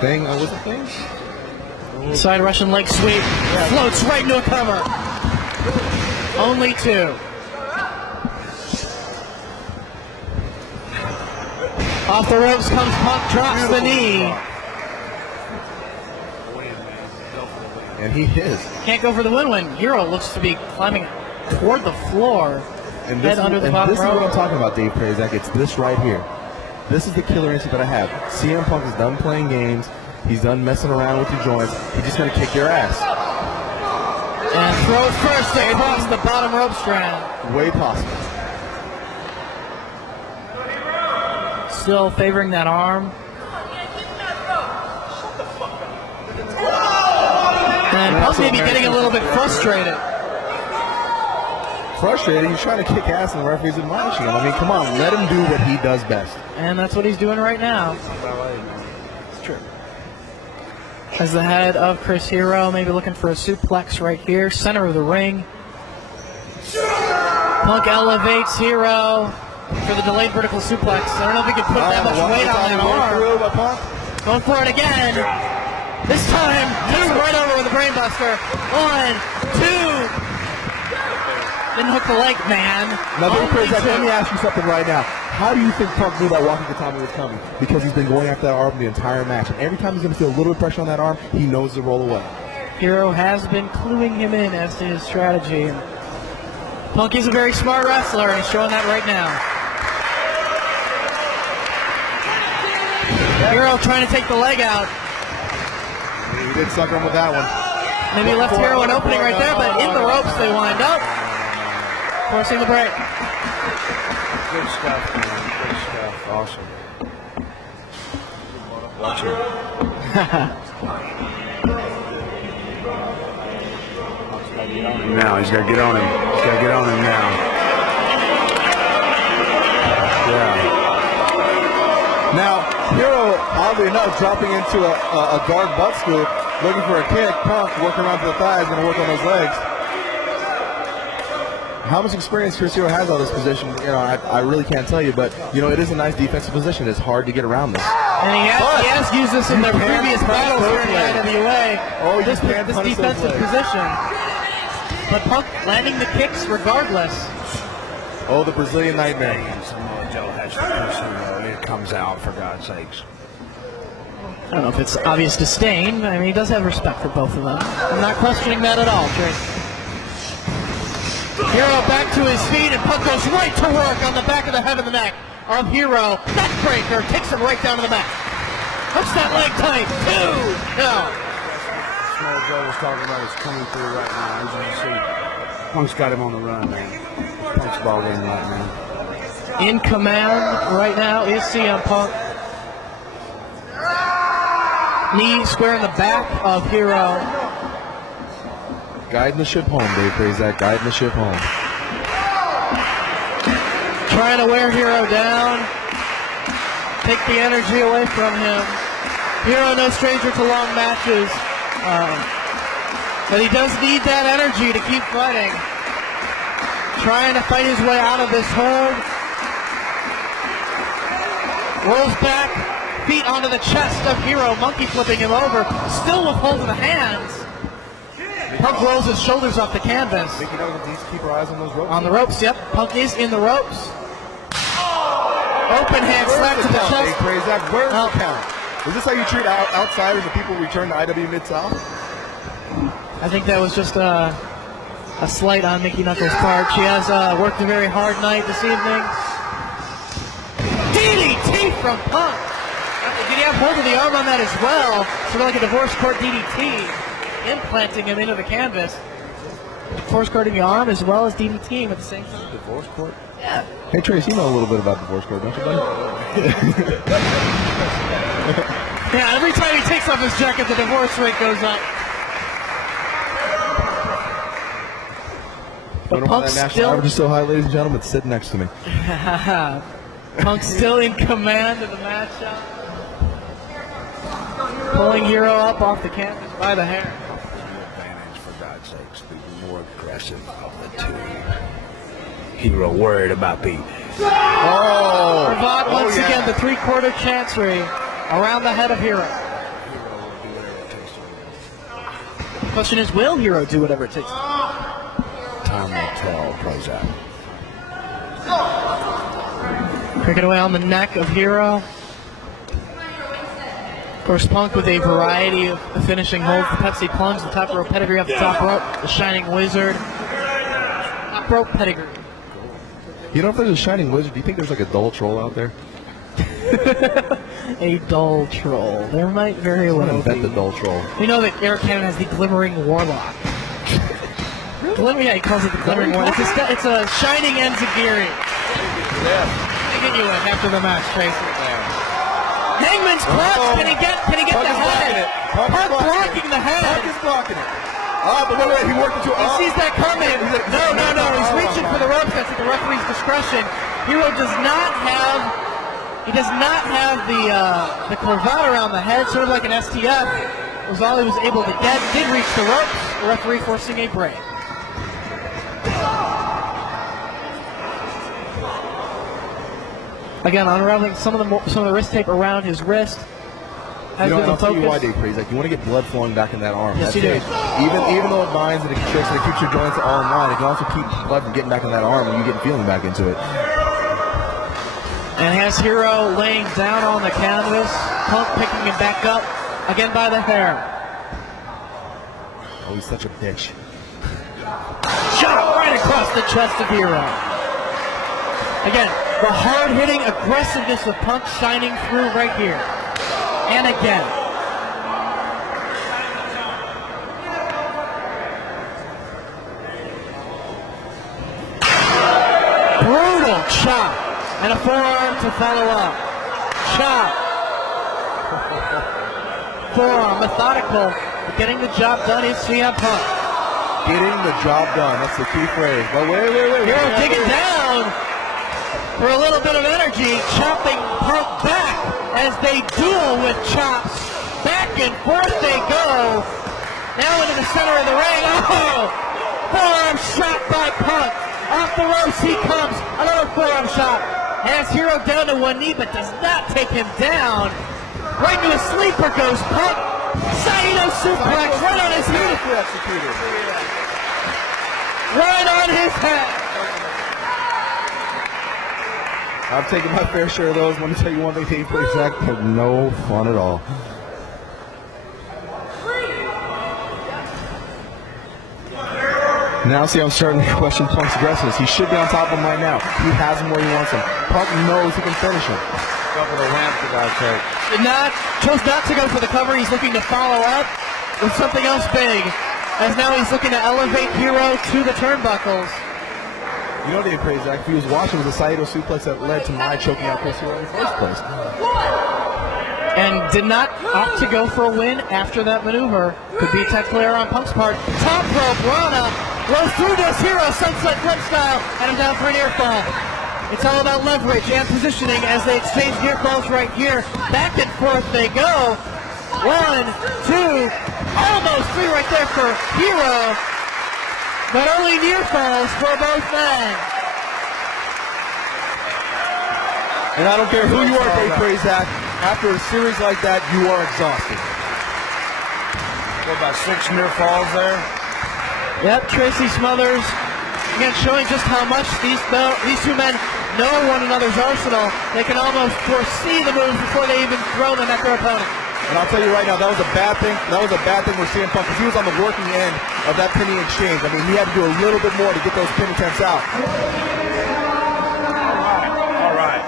Thing, what's the thing? Side Russian leg sweep. Floats right into a cover. Only two. Off the ropes comes Punk, drops the knee. And he is. Can't go for the win-win. Hero looks to be climbing toward the floor. And Head under the bottom this is what rope. I'm talking about, Dave Prazak. It's this right here. This is the killer instinct that I have. CM Punk is done playing games. He's done messing around with the joints. He's just going to kick your ass. And throws first across the bottom rope strand. Way possible. Still favoring that arm. And Punk may be getting a little bit frustrated. Frustrated? He's trying to kick ass and the referee's admonishing him. I mean, come on, let him do what he does best. And that's what he's doing right now. It's true. As the head of Chris Hero, maybe looking for a suplex right here, center of the ring. Punk elevates Hero for the delayed vertical suplex. I don't know if he could put that much weight on that arm. Going for it again. This time, takes him right over with a brainbuster. 1, 2. Didn't hook the leg, man. Now, Dave Prazak, let me ask you something right now. How do you think Punk knew that Walking Katami was coming? Because he's been going after that arm the entire match. And every time he's going to feel a little bit of pressure on that arm, he knows to roll away. Hero has been cluing him in as to his strategy. Punk is a very smart wrestler, and he's showing that right now. Hero trying to take the leg out. He did sucker him with that one. Maybe left Hero an opening right there, but in the ropes they wind up. Forcing the break. Good stuff, man. Good stuff. Awesome. Watch it. Now he's got to get on him. He's got to get on him now. Yeah. Now, Hero, oddly enough, dropping into a guard butt scoop, looking for a kick. Punk working around to the thighs, going to work on those legs. How much experience Chris Hero has on this position, you know, I really can't tell you, but, you know, it is a nice defensive position. It's hard to get around this. And he has used this in their previous battles here in the IWA. Oh, this defensive position. But Punk landing the kicks regardless. Oh, the Brazilian Nightmare. Samoa Joe has the person, it comes out, for God's sakes. I don't know if it's obvious disdain. I mean, he does have respect for both of them. I'm not questioning that at all, Drake. Hero back to his feet, and Punk goes right to work on the back of the head of the neck of Hero. Neckbreaker takes him right down to the back. Hooks that leg tight. 2. No. Samoa Joe was talking about is coming through right now. As you can see, Punk's got him on the run, man. Punk's ball game right now. In command right now is CM Punk. Knee square in the back of Hero. Guiding the ship home, Dave Prazak. Guiding the ship home. Trying to wear Hero down. Take the energy away from him. Hero no stranger to long matches. But he does need that energy to keep fighting. Trying to fight his way out of this hold. Rolls back. Feet onto the chest of Hero. Monkey flipping him over. Still with hold of the hands. Punk rolls his shoulders off the canvas. I think he needs to keep our eyes on those ropes. On the ropes, yep. Punk is in the ropes. Open hand slap to the chest. Zach, where's the count? Is this how you treat outsiders and people return to IW Mid-South? I think that was just a slight on Mickey Knuckles' part. She has worked a very hard night this evening. DDT from Punk. Did he have hold of the arm on that as well? Sort of like a divorce court DDT, implanting him into the canvas. Divorce court in the arm as well as DDTing at the same time. Divorce court? Yeah. Hey, Trace, you know a little bit about divorce court, don't you, buddy? Yeah, every time he takes off his jacket, the divorce rate goes up. But Punk's national average is so high, ladies and gentlemen, it's sitting next to me. Punk's still in command of the matchup. Pulling Hero up off the canvas by the hair. Advantage, for God's sakes, be more aggressive of the two. Hero worried about the Bravant once again, the three-quarter chancery around the head of Hero. The question is, will Hero do whatever it takes? Time will tell, Prozac. Picking away on the neck of Hero. Of course, Punk with a variety of finishing holds. The Pepsi plunge, the top rope pedigree off the top rope, the Shining Wizard. Top rope pedigree. You know, if there's a Shining Wizard, do you think there's like a dull troll out there? A dull troll. There might very well Invent be. the dull troll. We know that Eric Cannon has the Glimmering Warlock. Yeah, he calls it the Glimmering Warlock. It's a Shining Enzigiri. Yeah. They get you in after the match, Tracy. Hangman's clutch. Can he get the head? Punk blocking the head. Punk is blocking it. Oh, but wait, he worked into it. He sees that coming. No. He's reaching for the ropes. That's at the referee's discretion. Hero does not have the cravat around the head, sort of like an STF. Was all he was able to get. Did reach the ropes. The referee forcing a break. Again, unraveling some of the wrist tape around his wrist. You know, and I'll tell you why, Dave Praise. Like, you want to get blood flowing back in that arm. Yes, you do. Even though it binds and it constricts and it keeps your joints all in line, it can also keep blood from getting back in that arm when you get feeling back into it. And has Hero laying down on the canvas. Punk picking him back up, again by the hair. Oh, he's such a bitch. Shot right across the chest of Hero. Again, the hard-hitting aggressiveness of Punk shining through right here. And again. Brutal chop. And a forearm to follow up. Chop. Forearm, methodical. But getting the job done is CM Punk. Getting the job done. That's the key phrase. But wait. Hero digging down for a little bit of energy, chopping Punk back as they duel with chops. Back and forth they go. Now into the center of the ring. Oh! Forearm shot by Punk. Off the ropes he comes. Another forearm shot. Has Hero down to one knee, but does not take him down. Right into a sleeper goes Punk. Saito suplex right on his head. Right on his head. I've taken my fair share of those. Let me tell you one thing, Dave Praise, Zach, they're no fun at all. Now see, I'm starting to question Punk's aggressiveness. He should be on top of him right now. He has him where he wants him. Punk knows he can finish him. Go for the ramp, for God's sake. Chose not to go for the cover. He's looking to follow up with something else big. As now he's looking to elevate Hero to the turnbuckles. You know, Dave Praise, Zach, if he was watching, it was a Saito suplex that led to my choking out Chris Hero in the first place. And did not opt to go for a win after that maneuver. Could be a tactical error on Punk's part. Top rope, Rana rolls through this Hero, sunset flip style, and I'm down for an ear fall. It's all about leverage and positioning as they exchange near falls right here. Back and forth they go. 1, 2, almost 3 right there for Hero. But only near falls for both men. And I don't care who you are, Dave Praise, Zach. After a series like that, you are exhausted. What, about 6 near falls there? Yep, Tracy Smothers, again, showing just how much these two men know one another's arsenal. They can almost foresee the moves before they even throw them at their opponent. And I'll tell you right now, that was a bad thing. That was a bad thing with CM Punk because he was on the working end of that pinning exchange. I mean, he had to do a little bit more to get those pin attempts out. All right.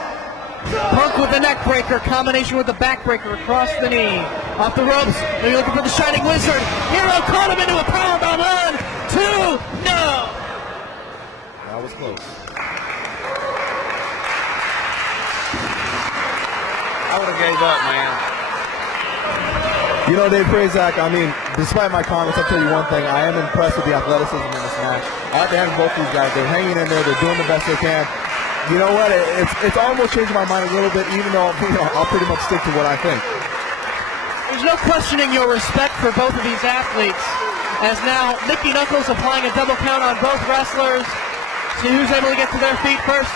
Punk with the neck breaker, combination with the back breaker across the knee. Off the ropes, they're looking for the Shining Wizard. Hero caught him into a powerbomb. 1, 2, no! That was close. I would have gave up, man. You know, Dave Prazak, I mean, despite my comments, I'll tell you one thing. I am impressed with the athleticism in this match. I have to hand both these guys. They're hanging in there. They're doing the best they can. You know what? It's almost changed my mind a little bit, even though I'll pretty much stick to what I think. There's no questioning your respect for both of these athletes. As now, Mickey Knuckles applying a double count on both wrestlers. See who's able to get to their feet first.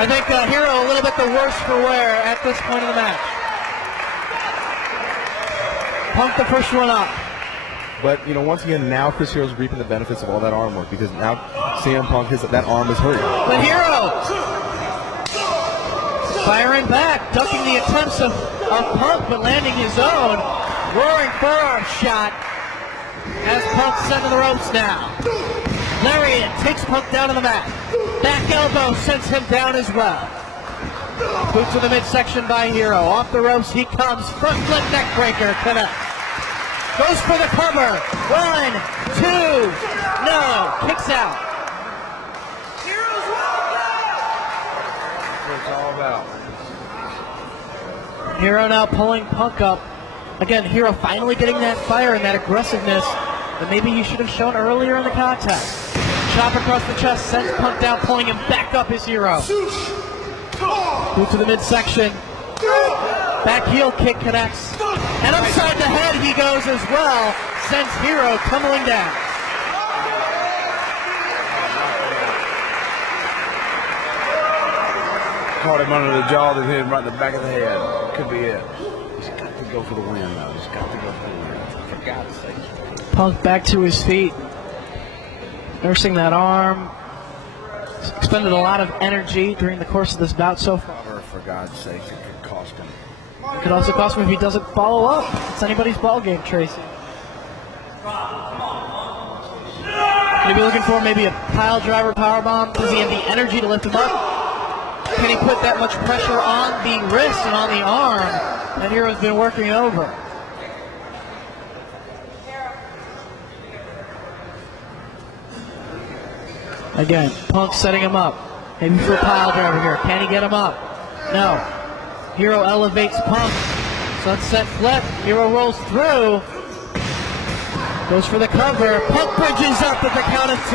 I think Hero a little bit the worse for wear at this point of the match. Punk the first one up. But, once again, now Chris Hero's reaping the benefits of all that arm work because now CM Punk, that arm is hurting. But Hero firing back, ducking the attempts of Punk, but landing his own roaring forearm shot as Punk sent to the ropes now. Lariat takes Punk down to the mat. Back elbow sends him down as well. Boot to the midsection by Hero. Off the ropes he comes. Front flip neck breaker. Connect. Goes for the cover. 1, 2. No. Kicks out. That's what it's all about. Hero now pulling Punk up. Again, Hero finally getting that fire and that aggressiveness that maybe he should have shown earlier in the contest. Chop across the chest, sends Punk down, pulling him back up as Hero. Move to the midsection. Back heel kick connects. And upside the head he goes as well. Sends Hero tumbling down. Caught him under the jaw, then hit him right in the back of the head. Could be it. He's got to go for the win, though. He's got to go for the win. For God's sake. Punk back to his feet. Nursing that arm. Expended a lot of energy during the course of this bout so far. For God's sake, it could cost him. It could also cost him if he doesn't follow up. It's anybody's ball game, Tracy. Maybe looking for maybe a pile driver powerbomb. Does he have the energy to lift him up? Can he put that much pressure on the wrist and on the arm that Hero's been working over? Again, Punk setting him up. Maybe for a pile driver here. Can he get him up? No. Hero elevates Punk. Sunset flip. Hero rolls through. Goes for the cover. Punk bridges up at the count of 2.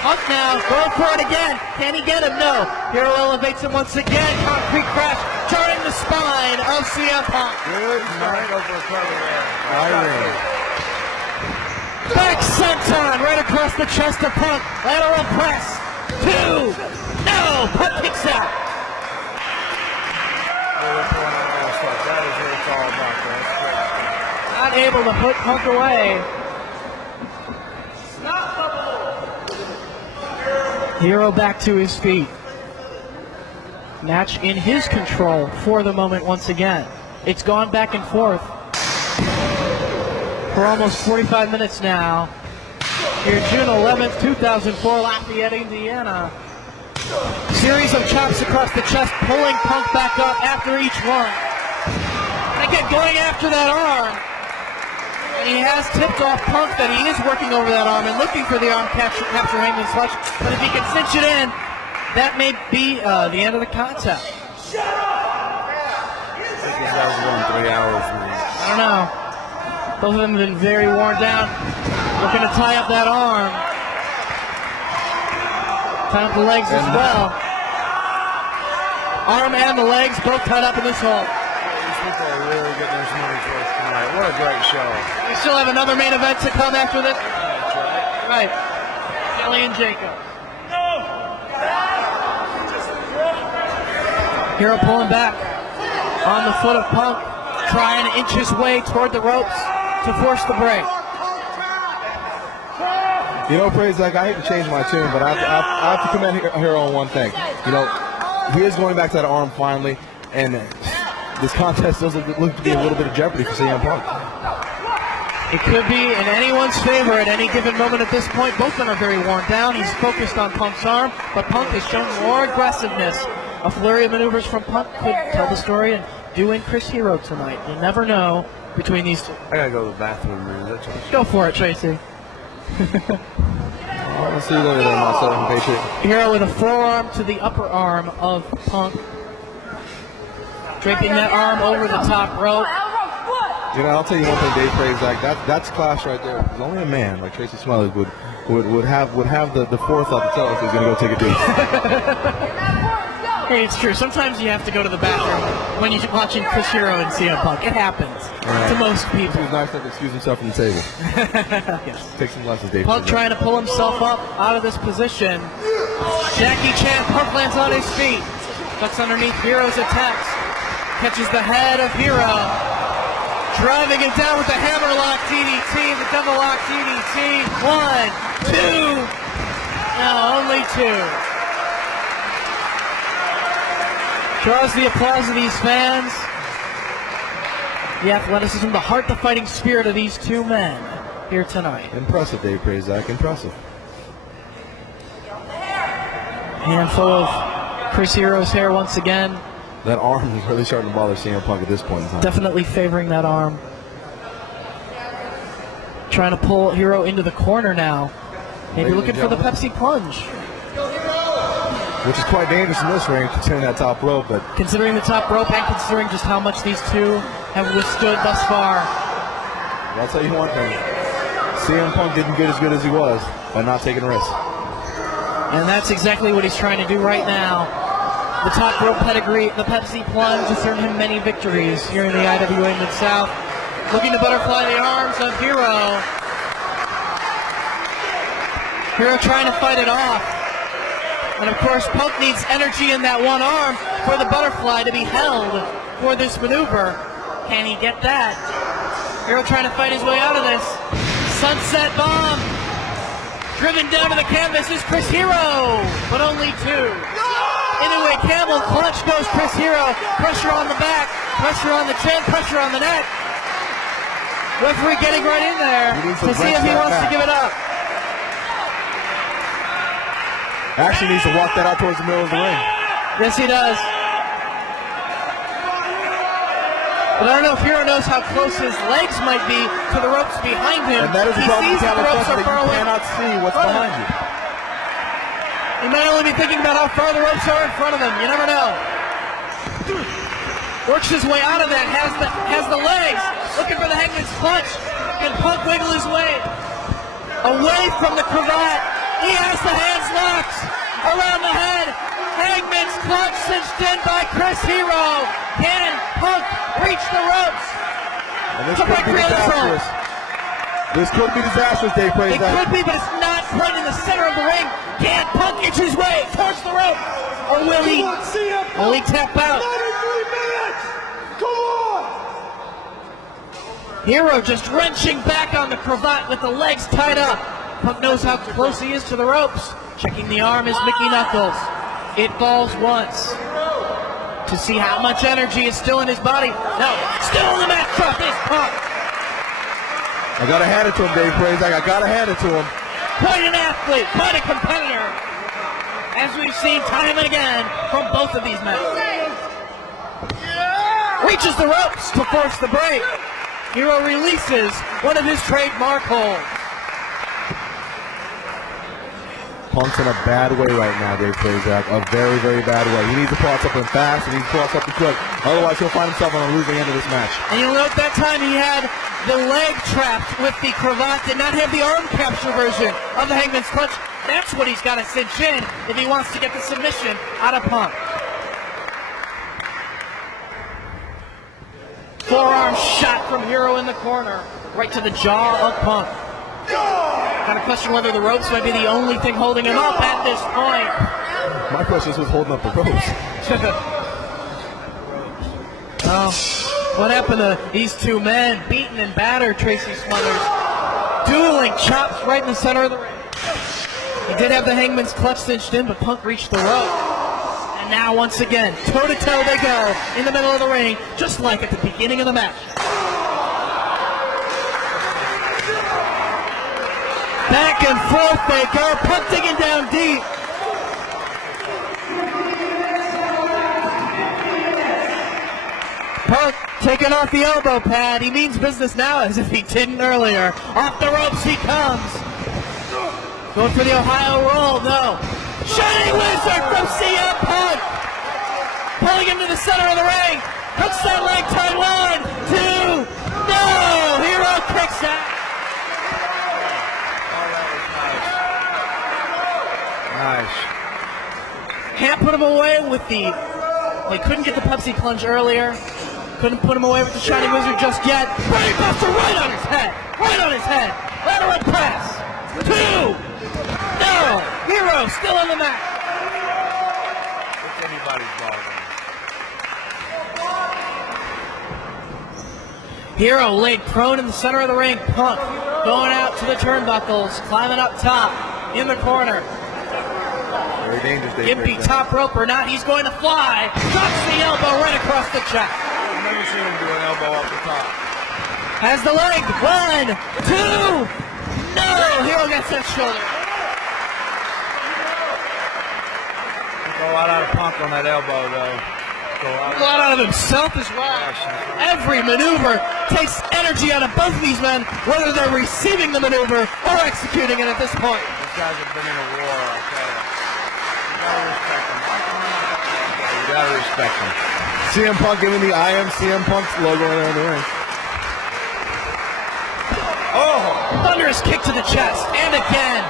Punk now going for it again. Can he get him? No. Hero elevates him once again. Concrete crash jarring the spine of CM Punk. Good night over a cover there. Back senton right across the chest of Punk. Lateral press. 2. No. Punk kicks out. That is what it's all about, man. Not able to put Punk away. Hero back to his feet. Match in his control for the moment once again. It's gone back and forth for almost 45 minutes now. Here June 11th, 2004, Lafayette, Indiana. Series of chops across the chest, pulling Punk back up after each one. And again, going after that arm. And he has tipped off Punk that he is working over that arm and looking for the arm capture Hangman's clutch. But if he can cinch it in, that may be the end of the contest. I think this guy's going 3 hours, man. I don't know. Both of them have been very worn down. Looking to tie up that arm. Tie up the legs as well. Arm and the legs both tied up in this hole. These people are really getting their money's worth tonight. What a great show. We still have another main event to come after this. That's Right. Kelly and Jacob. Hero pulling back on the foot of Punk, trying to inch his way toward the ropes to force the break. You know, Praise, like, I hate to change my tune, but I have to commend Hero on one thing. You know, he is going back to that arm finally, and this contest does look to be a little bit of jeopardy for CM Punk. It could be in anyone's favor at any given moment at this point. Both men are very worn down. He's focused on Punk's arm, but Punk has shown more aggressiveness. A flurry of maneuvers from Punk could tell the story and do in Chris Hero tonight. You never know between these two. I gotta go to the bathroom, man. That's all. Go for it, Tracy. I'll see you later, then, my Southern Patriot. Hero with a forearm to the upper arm of Punk. Draping that arm over the top rope. You know, I'll tell you one thing, Dave Praise, like that's class right there. Because only a man like Tracy Smothers would have the forethought to tell us he's gonna go take a date. Hey, it's true. Sometimes you have to go to the bathroom when you're watching Chris Hero and CM Punk. It happens to most people. He's nice enough to excuse himself from the table. Yes. Take some lessons, Dave. Punk trying to pull himself up out of this position. Jackie Chan, Punk lands on his feet. Ducks underneath Hero's attacks. Catches the head of Hero. Driving it down with the hammerlock DDT, the double lock DDT. 1, 2. No, only 2. Draws the applause of these fans. The athleticism, the heart, the fighting spirit of these two men here tonight. Impressive, Dave Prazak. Impressive. Handful of Chris Hero's hair once again. That arm is really starting to bother CM Punk at this point in time. Definitely favoring that arm. Trying to pull Hero into the corner now. Maybe looking for the Pepsi plunge. Which is quite dangerous in this ring, considering that top rope. But considering the top rope and considering just how much these two have withstood thus far. I'll tell you one thing. CM Punk didn't get as good as he was by not taking risks. And that's exactly what he's trying to do right now. The top rope pedigree, the Pepsi plunge has earned him many victories here in the IWA Mid-South. Looking to butterfly the arms of Hero. Hero trying to fight it off. And of course, Punk needs energy in that one arm for the butterfly to be held for this maneuver. Can he get that? Hero trying to fight his way out of this. Sunset bomb. Driven down to the canvas is Chris Hero, but only 2. Into a camel clutch goes Chris Hero. Pressure on the back, pressure on the chin, pressure on the neck. Referee getting right in there to see if he wants to give it up. Actually needs to walk that out towards the middle of the ring. Yes, he does. But I don't know if Hero knows how close his legs might be to the ropes behind him. And that is the problem with the ropes are far you away. cannot see what's behind you. He might only be thinking about how far the ropes are in front of him. You never know. Works his way out of that. Has the legs. Looking for the Hangman's clutch. Can Punk wiggle his way away from the cravat? He has the hands locked around the head. Hangman's clutch cinched in by Chris Hero. Can Punk reach the ropes? And this could be disastrous. This could be disastrous, Dave Praise. It could be, but it's not right in the center of the ring. Can Punk inch his way towards the rope? Or will he tap out? Hero just wrenching back on the cravat with the legs tied up. Punk knows how close he is to the ropes. Checking the arm is Mickey Knuckles. It falls once. To see how much energy is still in his body. No, still in the mat drop is Punk. I gotta hand it to him, Dave Praise. I gotta hand it to him. Quite an athlete, quite a competitor. As we've seen time and again from both of these men. Reaches the ropes to force the break. Hero releases one of his trademark holds. Punk's in a bad way right now, Dave Prazak. A very, very bad way. He needs to pull something fast, and he needs to pull something quick. Otherwise, he'll find himself on the losing end of this match. And you'll note that time he had the leg trapped with the cravat, did not have the arm capture version of the Hangman's clutch. That's what he's got to cinch in if he wants to get the submission out of Punk. Forearm shot from Hero in the corner, right to the jaw of Punk. Kind of question whether the ropes might be the only thing holding him up at this point. My question is who's holding up the ropes. Oh, what happened to these two men? Beaten and battered, Tracy Smothers. Dueling chops right in the center of the ring. He did have the Hangman's clutch cinched in, but Punk reached the rope. And now, once again, toe-to-toe they go in the middle of the ring, just like at the beginning of the match. Back and forth they go, Punk digging down deep. Punk taking off the elbow pad. He means business now as if he didn't earlier. Off the ropes he comes. Going for the Ohio roll, no. Shining Wizard from CM Punk. Pulling him to the center of the ring. Hooks that leg tie, 1, 2, no! Hero kicks out. Nice. Can't put him away with the... Well, he couldn't get the Pepsi plunge earlier. Couldn't put him away with the Shining Wizard just yet. Brain Buster right on his head. Right on his head. Lateral press. 2. No. Hero still on the mat. It's anybody's ball game. Hero laid prone in the center of the ring. Punk going out to the turnbuckles. Climbing up top. In the corner. Very dangerous. Gimpy top rope or not. He's going to fly. Drops the elbow right across the chest. I've never seen him do an elbow off the top. Has the leg. 1, 2. No! Hero gets that shoulder. Go a lot out of Punk on that elbow, though. A lot out of himself as well. Every maneuver takes energy out of both of these men, whether they're receiving the maneuver or executing it at this point. These guys have been in a war, I tell you. You gotta respect them. CM Punk giving the I am CM Punk logo in the ring. Oh! Thunderous kick to the chest, and again.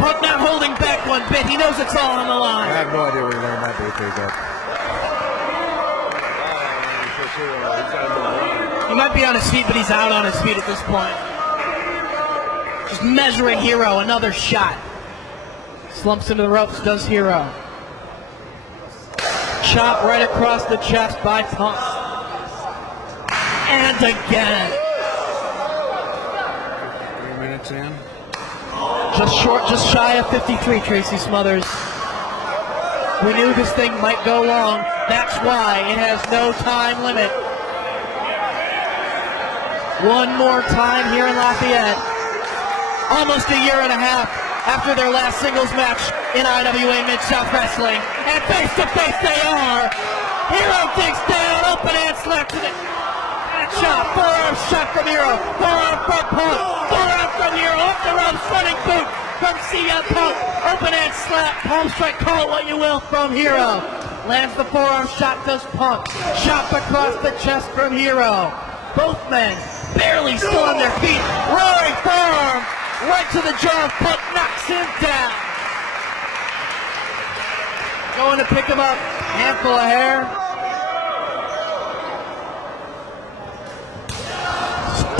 Punk not holding back one bit. He knows it's all on the line. I have no idea where he learned that to He might be on his feet, but he's out on his feet at this point. Just measuring Hero, another shot. Slumps into the ropes, does Hero. Chop right across the chest by Punk. And again. 3 minutes in. Just shy of 53, Tracy Smothers. We knew this thing might go long. That's why it has no time limit. One more time here in Lafayette. Almost a year and a half after their last singles match in IWA Mid-South Wrestling. And face to face they are. Hero digs down, open hand slap to the shot. Forearm shot from Hero. Forearm from Punk. Forearm from Hero. Off the ropes, running boot from CM Punk. Open hand slap. Palm strike, call it what you will, from Hero. Lands the forearm shot, does Punk. Chop across the chest from Hero. Both men barely still on their feet. Roaring forearm right to the jaw. Punk knocks him down. Going to pick him up. Handful of hair.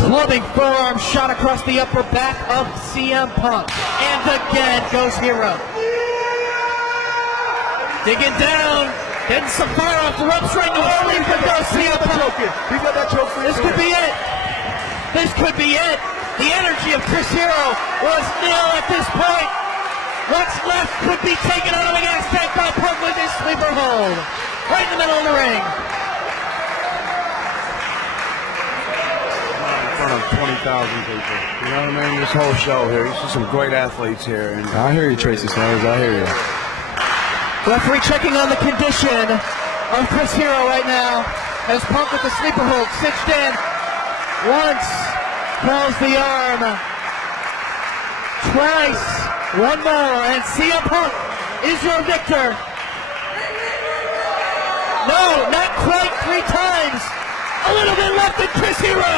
Clubbing forearm shot across the upper back of CM Punk. And again goes Hero. Digging down. Getting some fire off the ropes right into the sleeve, but goes CM Punk. He's got that choke. This could be it. This could be it. The energy of Chris Hero was nil at this point. What's left could be taken out of the gas tank by Punk with his sleeper hold. Right in the middle of the ring. In front of 20,000 people. You know what I mean? This whole show here. You see some great athletes here. And I hear you, Tracy Sanders. I hear you. Referee checking on the condition of Chris Hero right now. As Punk with the sleeper hold cinched in. Once, calls the arm. Twice, one more, and CM Punk is your victor. No, not quite 3 times. A little bit left in Chris Hero.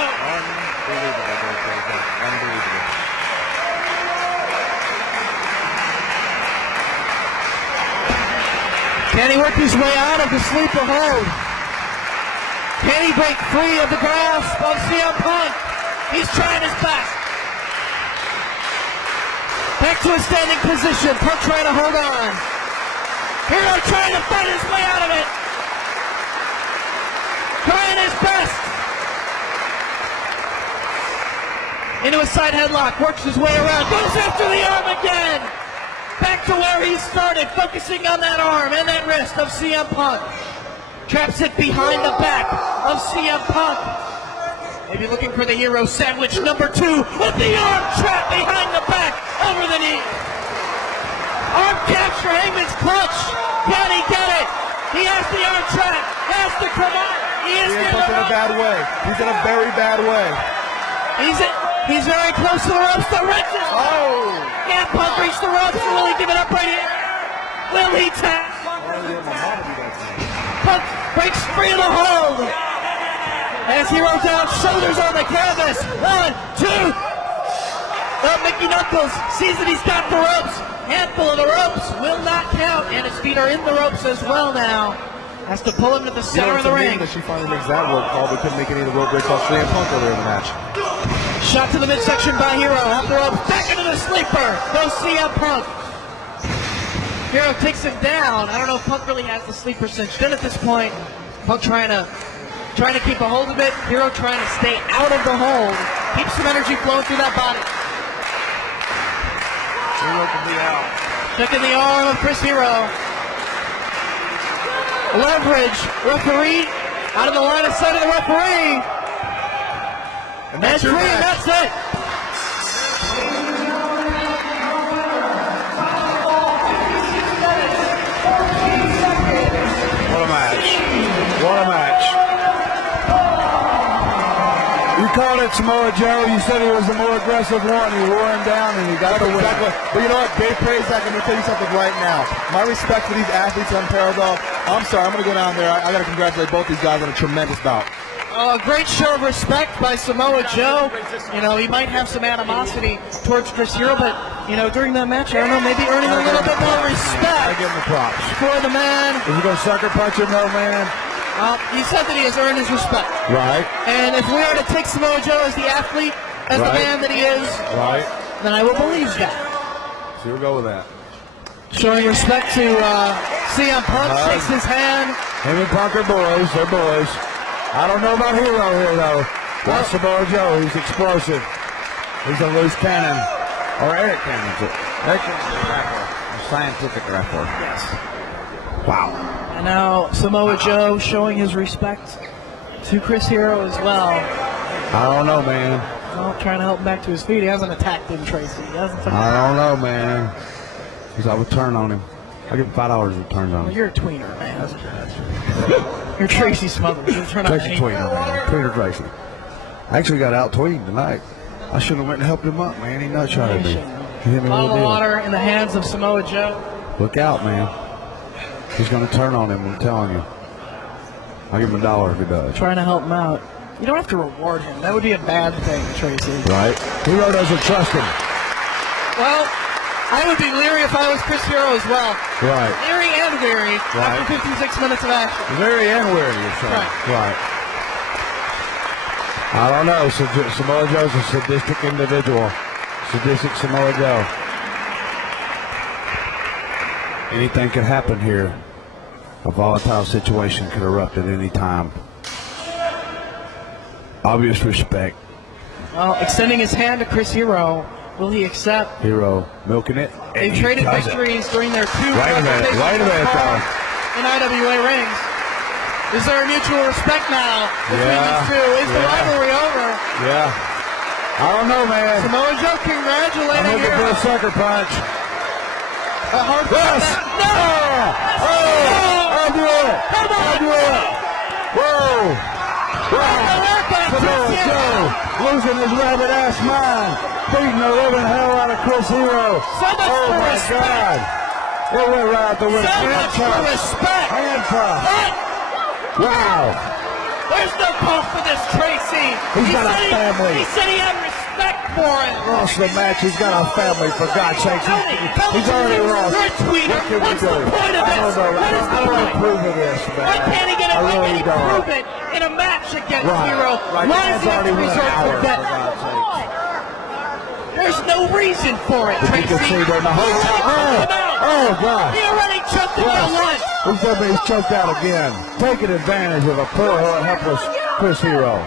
Unbelievable. Can he work his way out of the sleeper hold? Can he break free of the grasp of CM Punk? He's trying his best. Back to a standing position. Punk trying to hold on. Hero trying to fight his way out of it. Trying his best. into a side headlock, works his way around, goes after the arm again. Back to where he started, focusing on that arm and that wrist of CM Punk. Traps it behind the back of CM Punk. Maybe looking for the hero sandwich number 2 with the arm trap behind the back, over the knee. Arm capture, Hangman's clutch. Can he get it? He has the arm trap, has to come out. He is in a bad way. He's in a very bad way. He's very close to the ropes. The wrenches. Oh! Can Punk reach the ropes? Will he give it up right here? Will he tap? Punk breaks free of the hold. As Hero down, shoulders on the canvas. 1, 2. Mickey Knuckles sees that he's got the ropes. Handful of the ropes will not count, and his feet are in the ropes as well now. Has to pull him to the center of the ring. That she finally makes that work call, but couldn't make any of the rope breaks off CM Punk earlier in the match. Shot to the midsection by Hero. Off the ropes, back into the sleeper. Goes CM Punk. Hero takes him down. I don't know if Punk really has the sleeper cinched in at this point. Punk trying to keep a hold of it. Hero trying to stay out of the hold. Keep some energy flowing through that body. Hero can be out. Checking the arm of Chris Hero. Leverage. Referee out of the line of sight of the referee. And that's 3, and that's it. What a match. What a match. You called it Samoa Joe. You said he was the more aggressive one. He wore him down, and he got the win. Exactly. But you know what? Dave Prazak, let me tell you something right now. My respect for these athletes is unparalleled. I'm sorry. I'm going to go down there. I got to congratulate both these guys on a tremendous bout. A great show of respect by Samoa Joe. You know, he might have some animosity towards Chris Hero, but, you know, during that match, I don't know, maybe earning a little bit more respect. I give him the props. For the man. Is he going to sucker punch him, though, man? He said that he has earned his respect. Right. And if we are to take Samoa Joe as the athlete, as the man that he is, then I will believe that. So we'll go with that. Showing respect to CM Punk, shakes his hand. Him and Punk are boys. They're boys. I don't know about Hero here, though. That's Samoa Joe. He's explosive. He's a loose cannon. Or Eric Cannon's it. Eric Cannon's a grappler. A scientific grappler. Yes. Wow. And now Samoa Joe showing his respect to Chris Hero as well. I don't know, man. Well, trying to help him back to his feet. He hasn't attacked him, Tracy. He hasn't. I don't know, man. Because I would turn on him. I give him $5 if he turns on Well, him. you're a tweener, man. You're Tracy Smothers. You'll turn on Tracy Tweener, man. Tweener Tracy. I actually got out-tweened tonight. I should have went and helped him up, man. He nut-shot at me. He hit me with a Bottle of deal. water in the hands of Samoa Joe. Look out, man. He's going to turn on him, I'm telling you. I'll give him $1 if he does. Trying to help him out. You don't have to reward him. That would be a bad thing, Tracy. Right. Hero doesn't trust him. Well, I would be leery if I was Chris Hero as well. Right. Leery and weary after 56 minutes of action. Very and weary, you're saying. Right. I don't know. Samoa Joe's a sadistic individual. Sadistic Samoa Joe. Anything could happen here. A volatile situation could erupt at any time. Obvious respect. Well, extending his hand to Chris Hero. Will he accept? Hero milking it. They've traded victories during their two Wait a minute, though. in IWA rings. Is there a mutual respect now between these two? Is the rivalry over? Yeah. I don't know, man. Samoa Joe I'm congratulating looking for Hero. a sucker punch. A hard Yes! No! I'll do it! Come on! I'll do it! Whoa! Samoa Joe losing his rabbit ass mind, beating the living hell out of Chris Hero. So much Oh for my respect. God! It went right out the window. So much for respect. Hand tough. Wow! There's no call for this, Tracy. He's got a family. He said he had respect for it. Lost the match. He's got a family, for God's sake. He's already lost. You're a tweeter. What can we What's do? the point of I this? don't know. What is the I don't point? approve of this, man. Why can't he get I it? Why really can't he don't. prove it in a match against Right. Hero? Right. Why The does he man's have to already won an resort to hour, bet? for God's sake. There's no reason for it, If you Tracy. can see during the whole time. Oh, God. He already choked him out once. He's going to be choked out again. Taking advantage of a poor, helpless Chris Hero.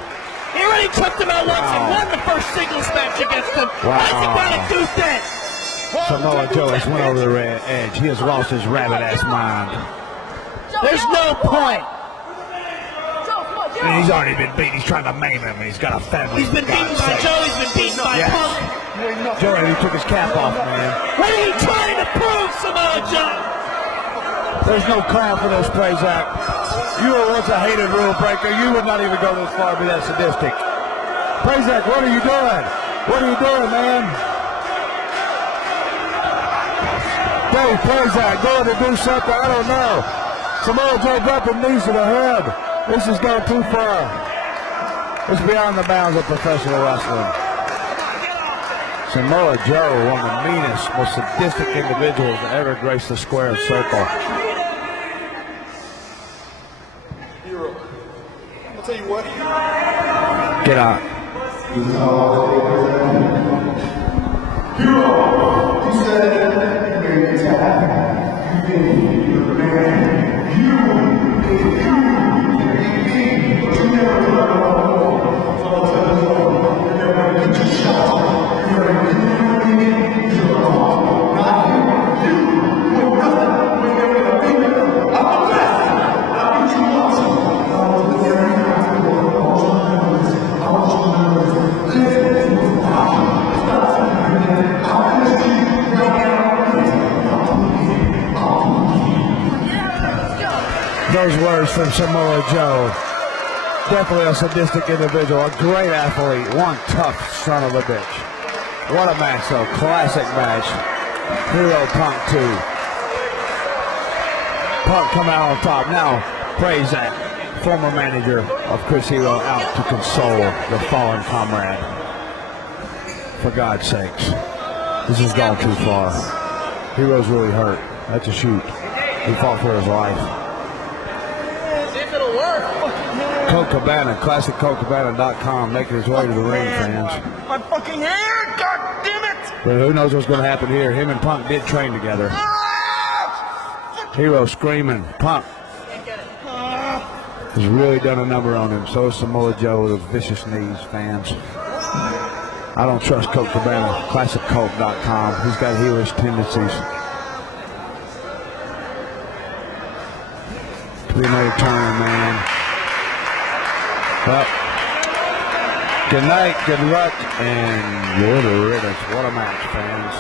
He already took them out once and won the first singles match against him. Why is he got to do that? Samoa Joe has went over the red edge. He has lost his rabbit-ass mind. There's no point. And he's already been beat. He's trying to maim him, and he's got a family. He's been beaten by Joe. He's been beaten by Punk. Joe, he took his cap off, man. What are you trying to prove, Samoa Joe? There's no crown for this play, Zach. You were once a hated rule breaker. You would not even go this far to be that sadistic. Prazak, what are you doing? What are you doing, man? Dave Prazak going to do something, I don't know. Samoa Joe dropping knees to the head. This has gone too far. It's beyond the bounds of professional wrestling. Samoa Joe, one of the meanest, most sadistic individuals to ever grace the square circle. I'll tell you what. Get out. You said you attack. You Those words from Samoa Joe. Definitely a sadistic individual, a great athlete, one tough son of a bitch. What a match though, classic match. Hero Punk 2. Punk coming out on top. Now, praise that former manager of Chris Hero out to console the fallen comrade. For God's sakes, this has gone too far. Hero's really hurt. That's a shoot. He fought for his life. Colt Cabana, ClassicColtCabana.com, making his way to the ring, fans. My fucking hair! God damn it! But who knows what's going to happen here? Him and Punk did train together. Hero screaming. Punk has really done a number on him. So is Samoa Joe with his vicious knees, fans. I don't trust Colt Cabana, ClassicColt.com. He's got heelish tendencies. Could be another turn, man. Well, good night, good luck, and what a riddance. What a match, fans.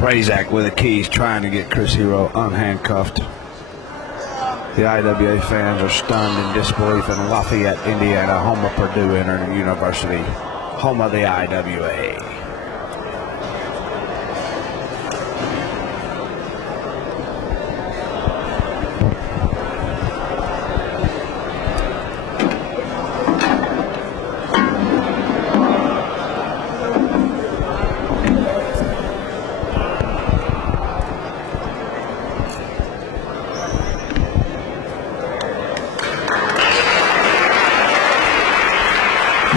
Prazak with the keys trying to get Chris Hero unhandcuffed. The IWA fans are stunned in disbelief in Lafayette, Indiana, home of Purdue University, home of the IWA.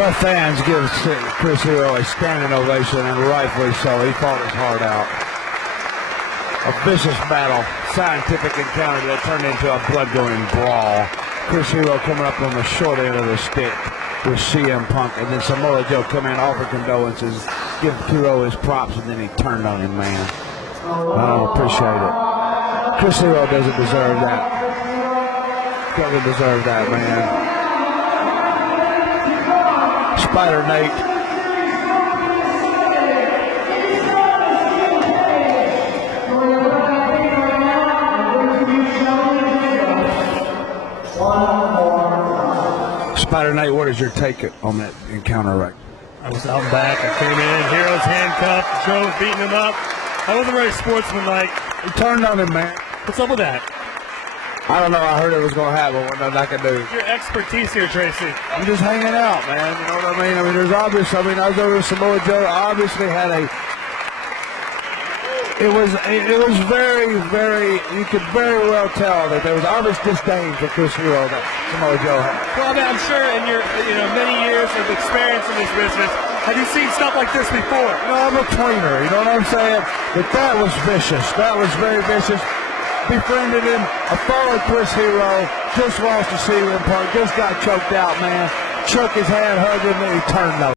The fans give Chris Hero a standing ovation, and rightfully so. He fought his heart out. A vicious battle, scientific encounter that turned into a blood-going brawl. Chris Hero coming up on the short end of the stick with CM Punk, and then Samoa Joe come in, offer condolences, give Hero his props, and then he turned on him, man. I don't appreciate it. Chris Hero doesn't deserve that. Doesn't deserve that, man. Spider Nate. Spider Nate, what is your take on that encounter, right? I was out back. I came in. Hero's handcuffed. Joe's beating him up. I wasn't very sportsmanlike. He turned on him, man. What's up with that? I don't know. I heard it was going to happen. What nothing I can do. Your expertise here, Tracy. I'm just hanging out, man. You know what I mean? I mean, there's obvious. I mean, I was over with Samoa Joe. Obviously had a It was very, very, you could very well tell that there was obvious disdain for Chris Hero that Samoa Joe had. Well, I mean, I'm sure in your many years of experience in this business, have you seen stuff like this before? No, I'm a tweener, you know what I'm saying? But that was vicious. That was very vicious. Befriended him. I followed Chris Hero. Just lost to CM Punk. Just got choked out, man. Shook his hand, hugged him, and he turned over.